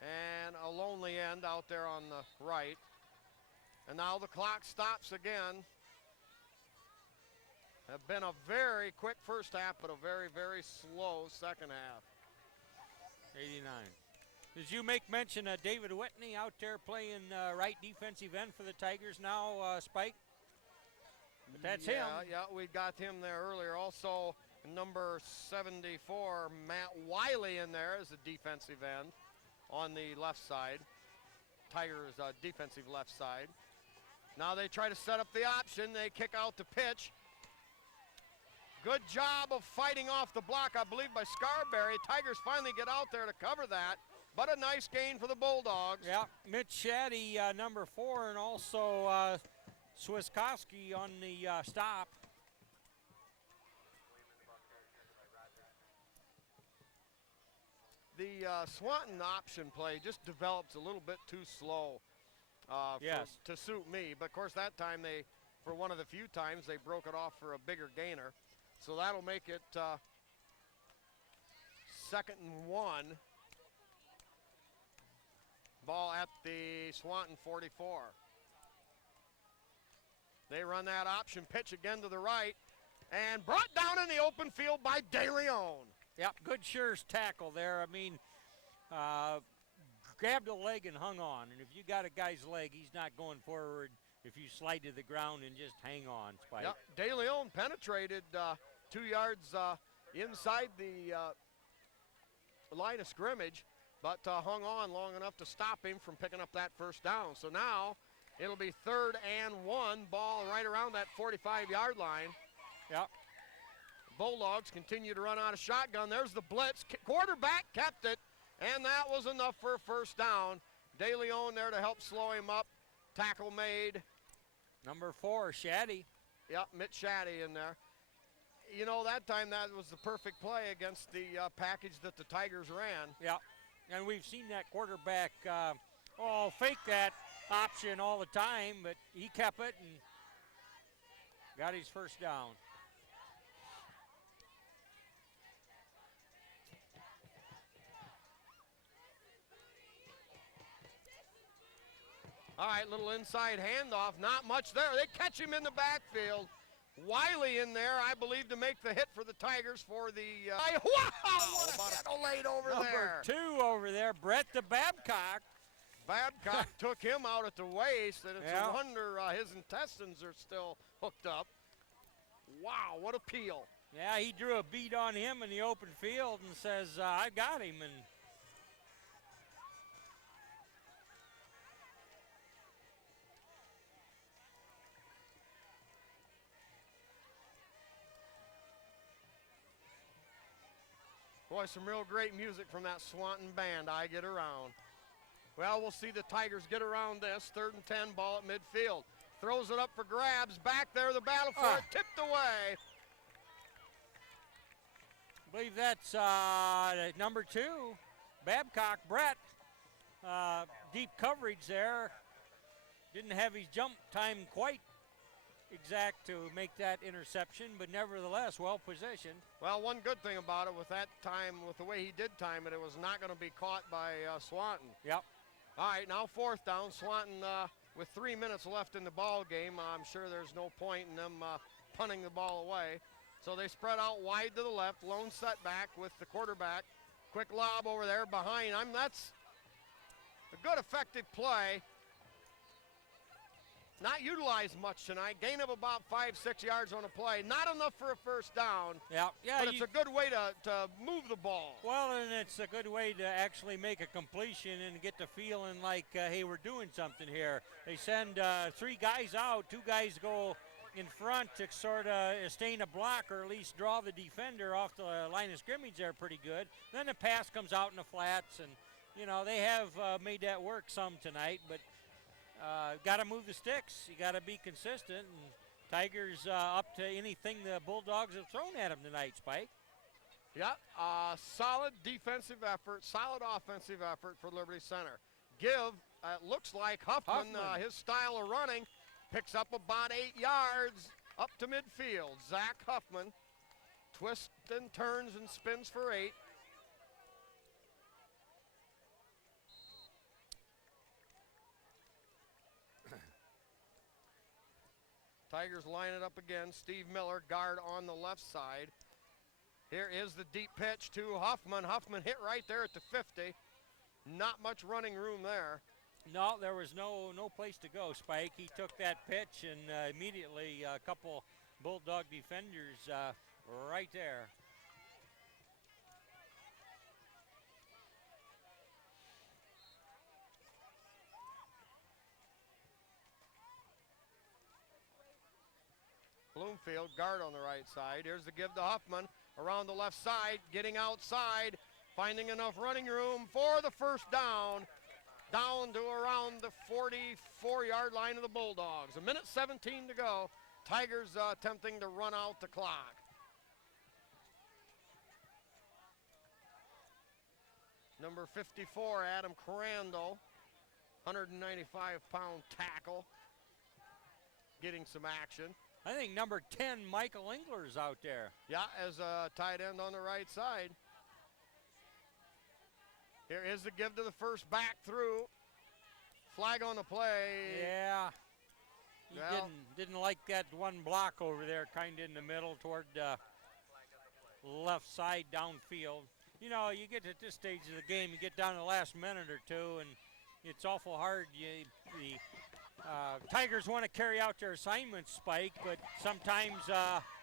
And a lonely end out there on the right. And now the clock stops again. Have been a very quick first half, but a very, very slow second half. 89. As you make mention of David Whitney out there playing right defensive end for the Tigers now, Spike. But that's him. Yeah, we got him there earlier. Also, number 74, Matt Wiley in there as a defensive end on the left side. Tigers' defensive left side. Now they try to set up the option. They kick out the pitch. Good job of fighting off the block, I believe, by Scarberry. Tigers finally get out there to cover that, but a nice gain for the Bulldogs. Yeah, Mitch Shaddy, number 4, and also Swiskowski on the stop. The Swanton option play just develops a little bit too slow Yes. to suit me. But, of course, that time for one of the few times, they broke it off for a bigger gainer. So that'll make it 2nd and 1. Ball at the Swanton 44. They run that option pitch again to the right and brought down in the open field by De Leon. Yep, good sure tackle there. I mean, grabbed a leg and hung on. And if you got a guy's leg, he's not going forward if you slide to the ground and just hang on, Spike. Yep, De Leon penetrated 2 yards inside the line of scrimmage, but hung on long enough to stop him from picking up that first down. So now it'll be 3rd and 1, ball right around that 45-yard line. Yep. Bulldogs continue to run out of shotgun. There's the blitz. Quarterback kept it, and that was enough for a first down. De Leon there to help slow him up. Tackle made. Number 4, Shaddy. Yep, Mitch Shaddy in there. You know, that time that was the perfect play against the package that the Tigers ran. Yep. And we've seen that quarterback fake that option all the time, but he kept it and got his first down. All right, little inside handoff. Not much there. They catch him in the backfield. Wiley in there, I believe, to make the hit for the Tigers for the. Wow! What a hit laid over there. Number 2 over there, Brett the Babcock. Babcock took him out at the waist, and it's Yeah. a wonder his intestines are still hooked up. Wow, what a peel. Yeah, he drew a bead on him in the open field and says, I got him. And Boy, some real great music from that Swanton band, I Get Around. Well, we'll see the Tigers get around this. 3rd and 10, ball at midfield. Throws it up for grabs. Back there, the battle for it, tipped away. I believe that's number 2, Babcock, Brett. Deep coverage there. Didn't have his jump time quite exact to make that interception, but nevertheless, well positioned. Well, one good thing about it with that time, with the way he did time it, it was not going to be caught by Swanton. Yep. All right, now 4th down. Swanton with 3 minutes left in the ball game. I'm sure there's no point in them punting the ball away. So they spread out wide to the left. Lone setback with the quarterback. Quick lob over there behind. That's a good, effective play. Not utilized much tonight. Gain of about 5-6 yards on a play. Not enough for a first down. Yeah, But it's a good way to move the ball. Well, and it's a good way to actually make a completion and get the feeling like, hey, we're doing something here. They send 3 guys out. 2 guys go in front to sort of sustain a block or at least draw the defender off the line of scrimmage there pretty good. Then the pass comes out in the flats, and, you know, they have made that work some tonight, but got to move the sticks. You got to be consistent, and Tigers up to anything the Bulldogs have thrown at them tonight, Spike. Yeah, solid defensive effort, solid offensive effort for Liberty Center. Looks like Huffman. His style of running, picks up about 8 yards up to midfield. Zach Huffman twists and turns and spins for 8. Tigers line it up again. Steve Miller, guard on the left side. Here is the deep pitch to Huffman. Huffman hit right there at the 50. Not much running room there. No, there was no place to go, Spike. He took that pitch and immediately a couple Bulldog defenders right there. Bloomfield, guard on the right side. Here's the give to Huffman around the left side, getting outside, finding enough running room for the first down. Down to around the 44-yard line of the Bulldogs. 1:17 to go. Tigers attempting to run out the clock. Number 54, Adam Crandall, 195-pound tackle, getting some action. I think number 10, Michael Engler's out there. Yeah, as a tight end on the right side. Here is the give to the first back through. Flag on the play. Yeah. He Well, didn't like that one block over there, kind of in the middle toward left side downfield. You know, you get at this stage of the game, you get down to the last minute or two, and it's awful hard. The Tigers want to carry out their assignment, Spike, but sometimes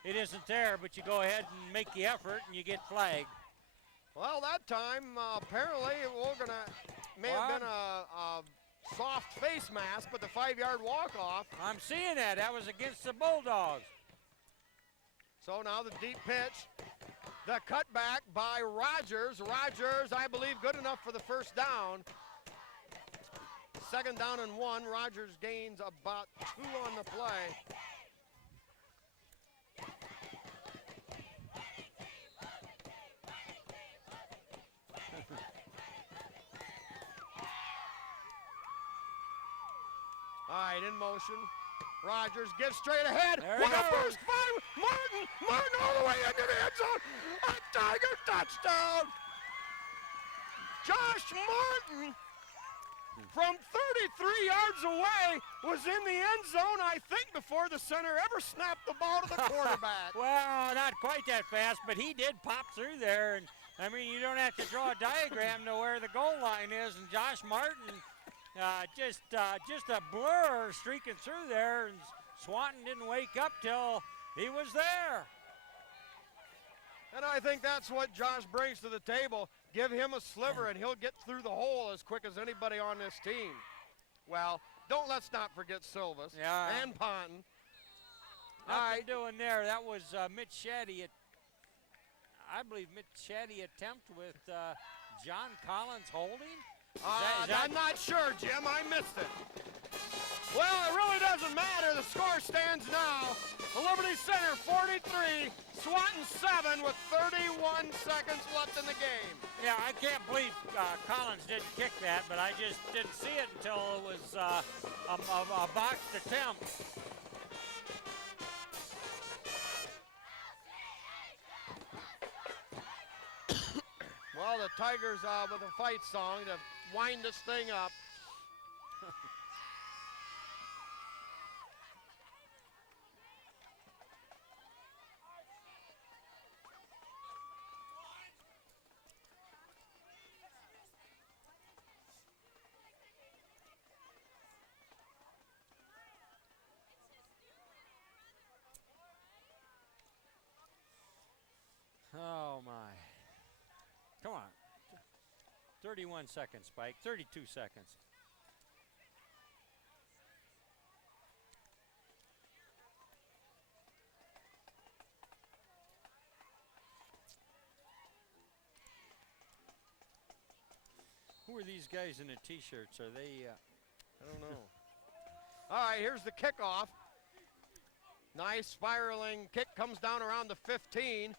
it isn't there, but you go ahead and make the effort and you get flagged. well, that time apparently may have been a soft face mask, but the 5-yard walk-off. I'm seeing that. That was against the Bulldogs. So now the deep pitch. The cutback by Rogers. Rogers, I believe, good enough for the first down. 2nd down and 1. Rogers gains about 2 on the play. All right, in motion. Rogers gives straight ahead. There he What a goes. first five! Martin all the way into the end zone. A Tiger touchdown. Josh Martin from 33 yards away was in the end zone, I think, before the center ever snapped the ball to the quarterback. Well, not quite that fast, but he did pop through there. And I mean, you don't have to draw a diagram to where the goal line is. And Josh Martin, just a blur streaking through there. And Swanton didn't wake up till he was there. And I think that's what Josh brings to the table. Give him a sliver and he'll get through the hole as quick as anybody on this team. Well, let's not forget Silvas and Ponton. Nothing doing there. That was Mitch Shaddy. I believe Mitch Shaddy attempt with John Collins holding. I'm not sure, Jim. I missed it. Well, it really doesn't matter. The score stands now. The Liberty Center 43, Swanton 7 with 31 seconds left in the game. Yeah, I can't believe Collins didn't kick that, but I just didn't see it until it was a boxed attempt. Well, the Tigers with a fight song to wind this thing up. Oh, my. Come on. 31 seconds, Spike. 32 seconds. Who are these guys in the T-shirts? Are they? I don't know. All right, here's the kickoff. Nice spiraling kick comes down around the 15.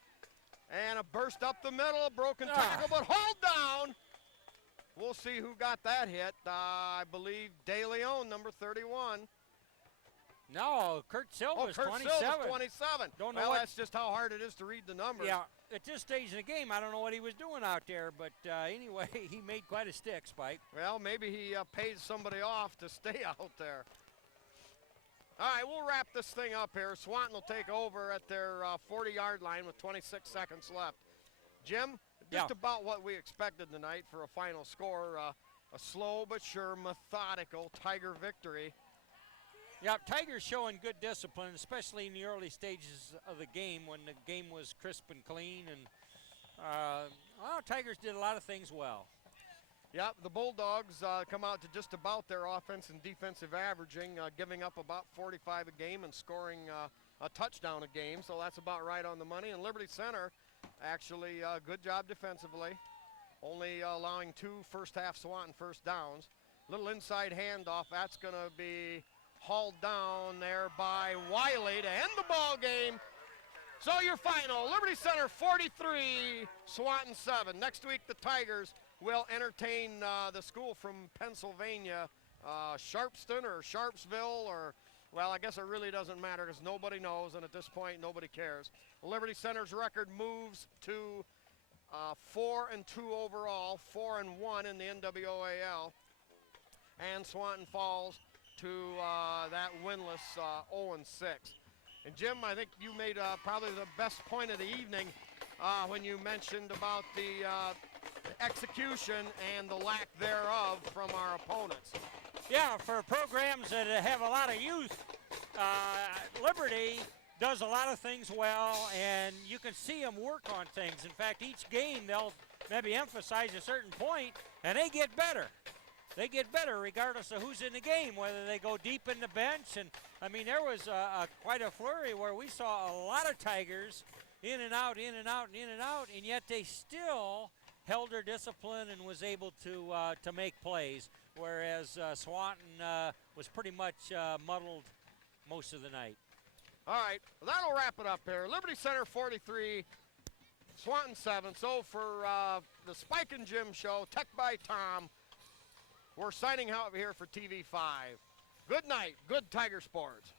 And a burst up the middle, broken tackle, but hold down. We'll see who got that hit. I believe De Leon, number 31. No, Kurt Silva's Kurt 27. Silva's 27. Don't know well, what- that's just how hard it is to read the numbers. Yeah, at this stage in the game, I don't know what he was doing out there, but anyway, he made quite a stick, Spike. Well, maybe he paid somebody off to stay out there. All right, we'll wrap this thing up here. Swanton will take over at their 40-yard line with 26 seconds left. Jim, Yeah. just about what we expected tonight for a final score. A slow but sure, methodical Tiger victory. Yeah, Tigers showing good discipline, especially in the early stages of the game when the game was crisp and clean. And Tigers did a lot of things well. Yep, the Bulldogs come out to just about their offense and defensive averaging, giving up about 45 a game and scoring a touchdown a game, so that's about right on the money. And Liberty Center, actually, good job defensively, only allowing 2 first-half Swanton first downs. Little inside handoff, that's going to be hauled down there by Wiley to end the ball game. So your final, Liberty Center 43, Swanton 7. Next week, the Tigers will entertain the school from Pennsylvania, Sharpston or Sharpsville, or, well, I guess it really doesn't matter because nobody knows, and at this point, nobody cares. Liberty Center's record moves to 4-2 overall, 4-1 in the NWOAL, and Swanton falls to that winless 0-6. And Jim, I think you made probably the best point of the evening when you mentioned about the execution and the lack thereof from our opponents. Yeah, for programs that have a lot of youth, Liberty does a lot of things well, and you can see them work on things. In fact, each game they'll maybe emphasize a certain point, and they get better. They get better regardless of who's in the game, whether they go deep in the bench. And, I mean, there was quite a flurry where we saw a lot of Tigers in and out, in and out, and in and out, and yet they still held their discipline and was able to make plays, whereas Swanton was pretty much muddled most of the night. All right, well, that'll wrap it up here. Liberty Center 43, Swanton 7. So for the Spike and Jim show, Tech by Tom, we're signing out here for TV5. Good night, good Tiger Sports.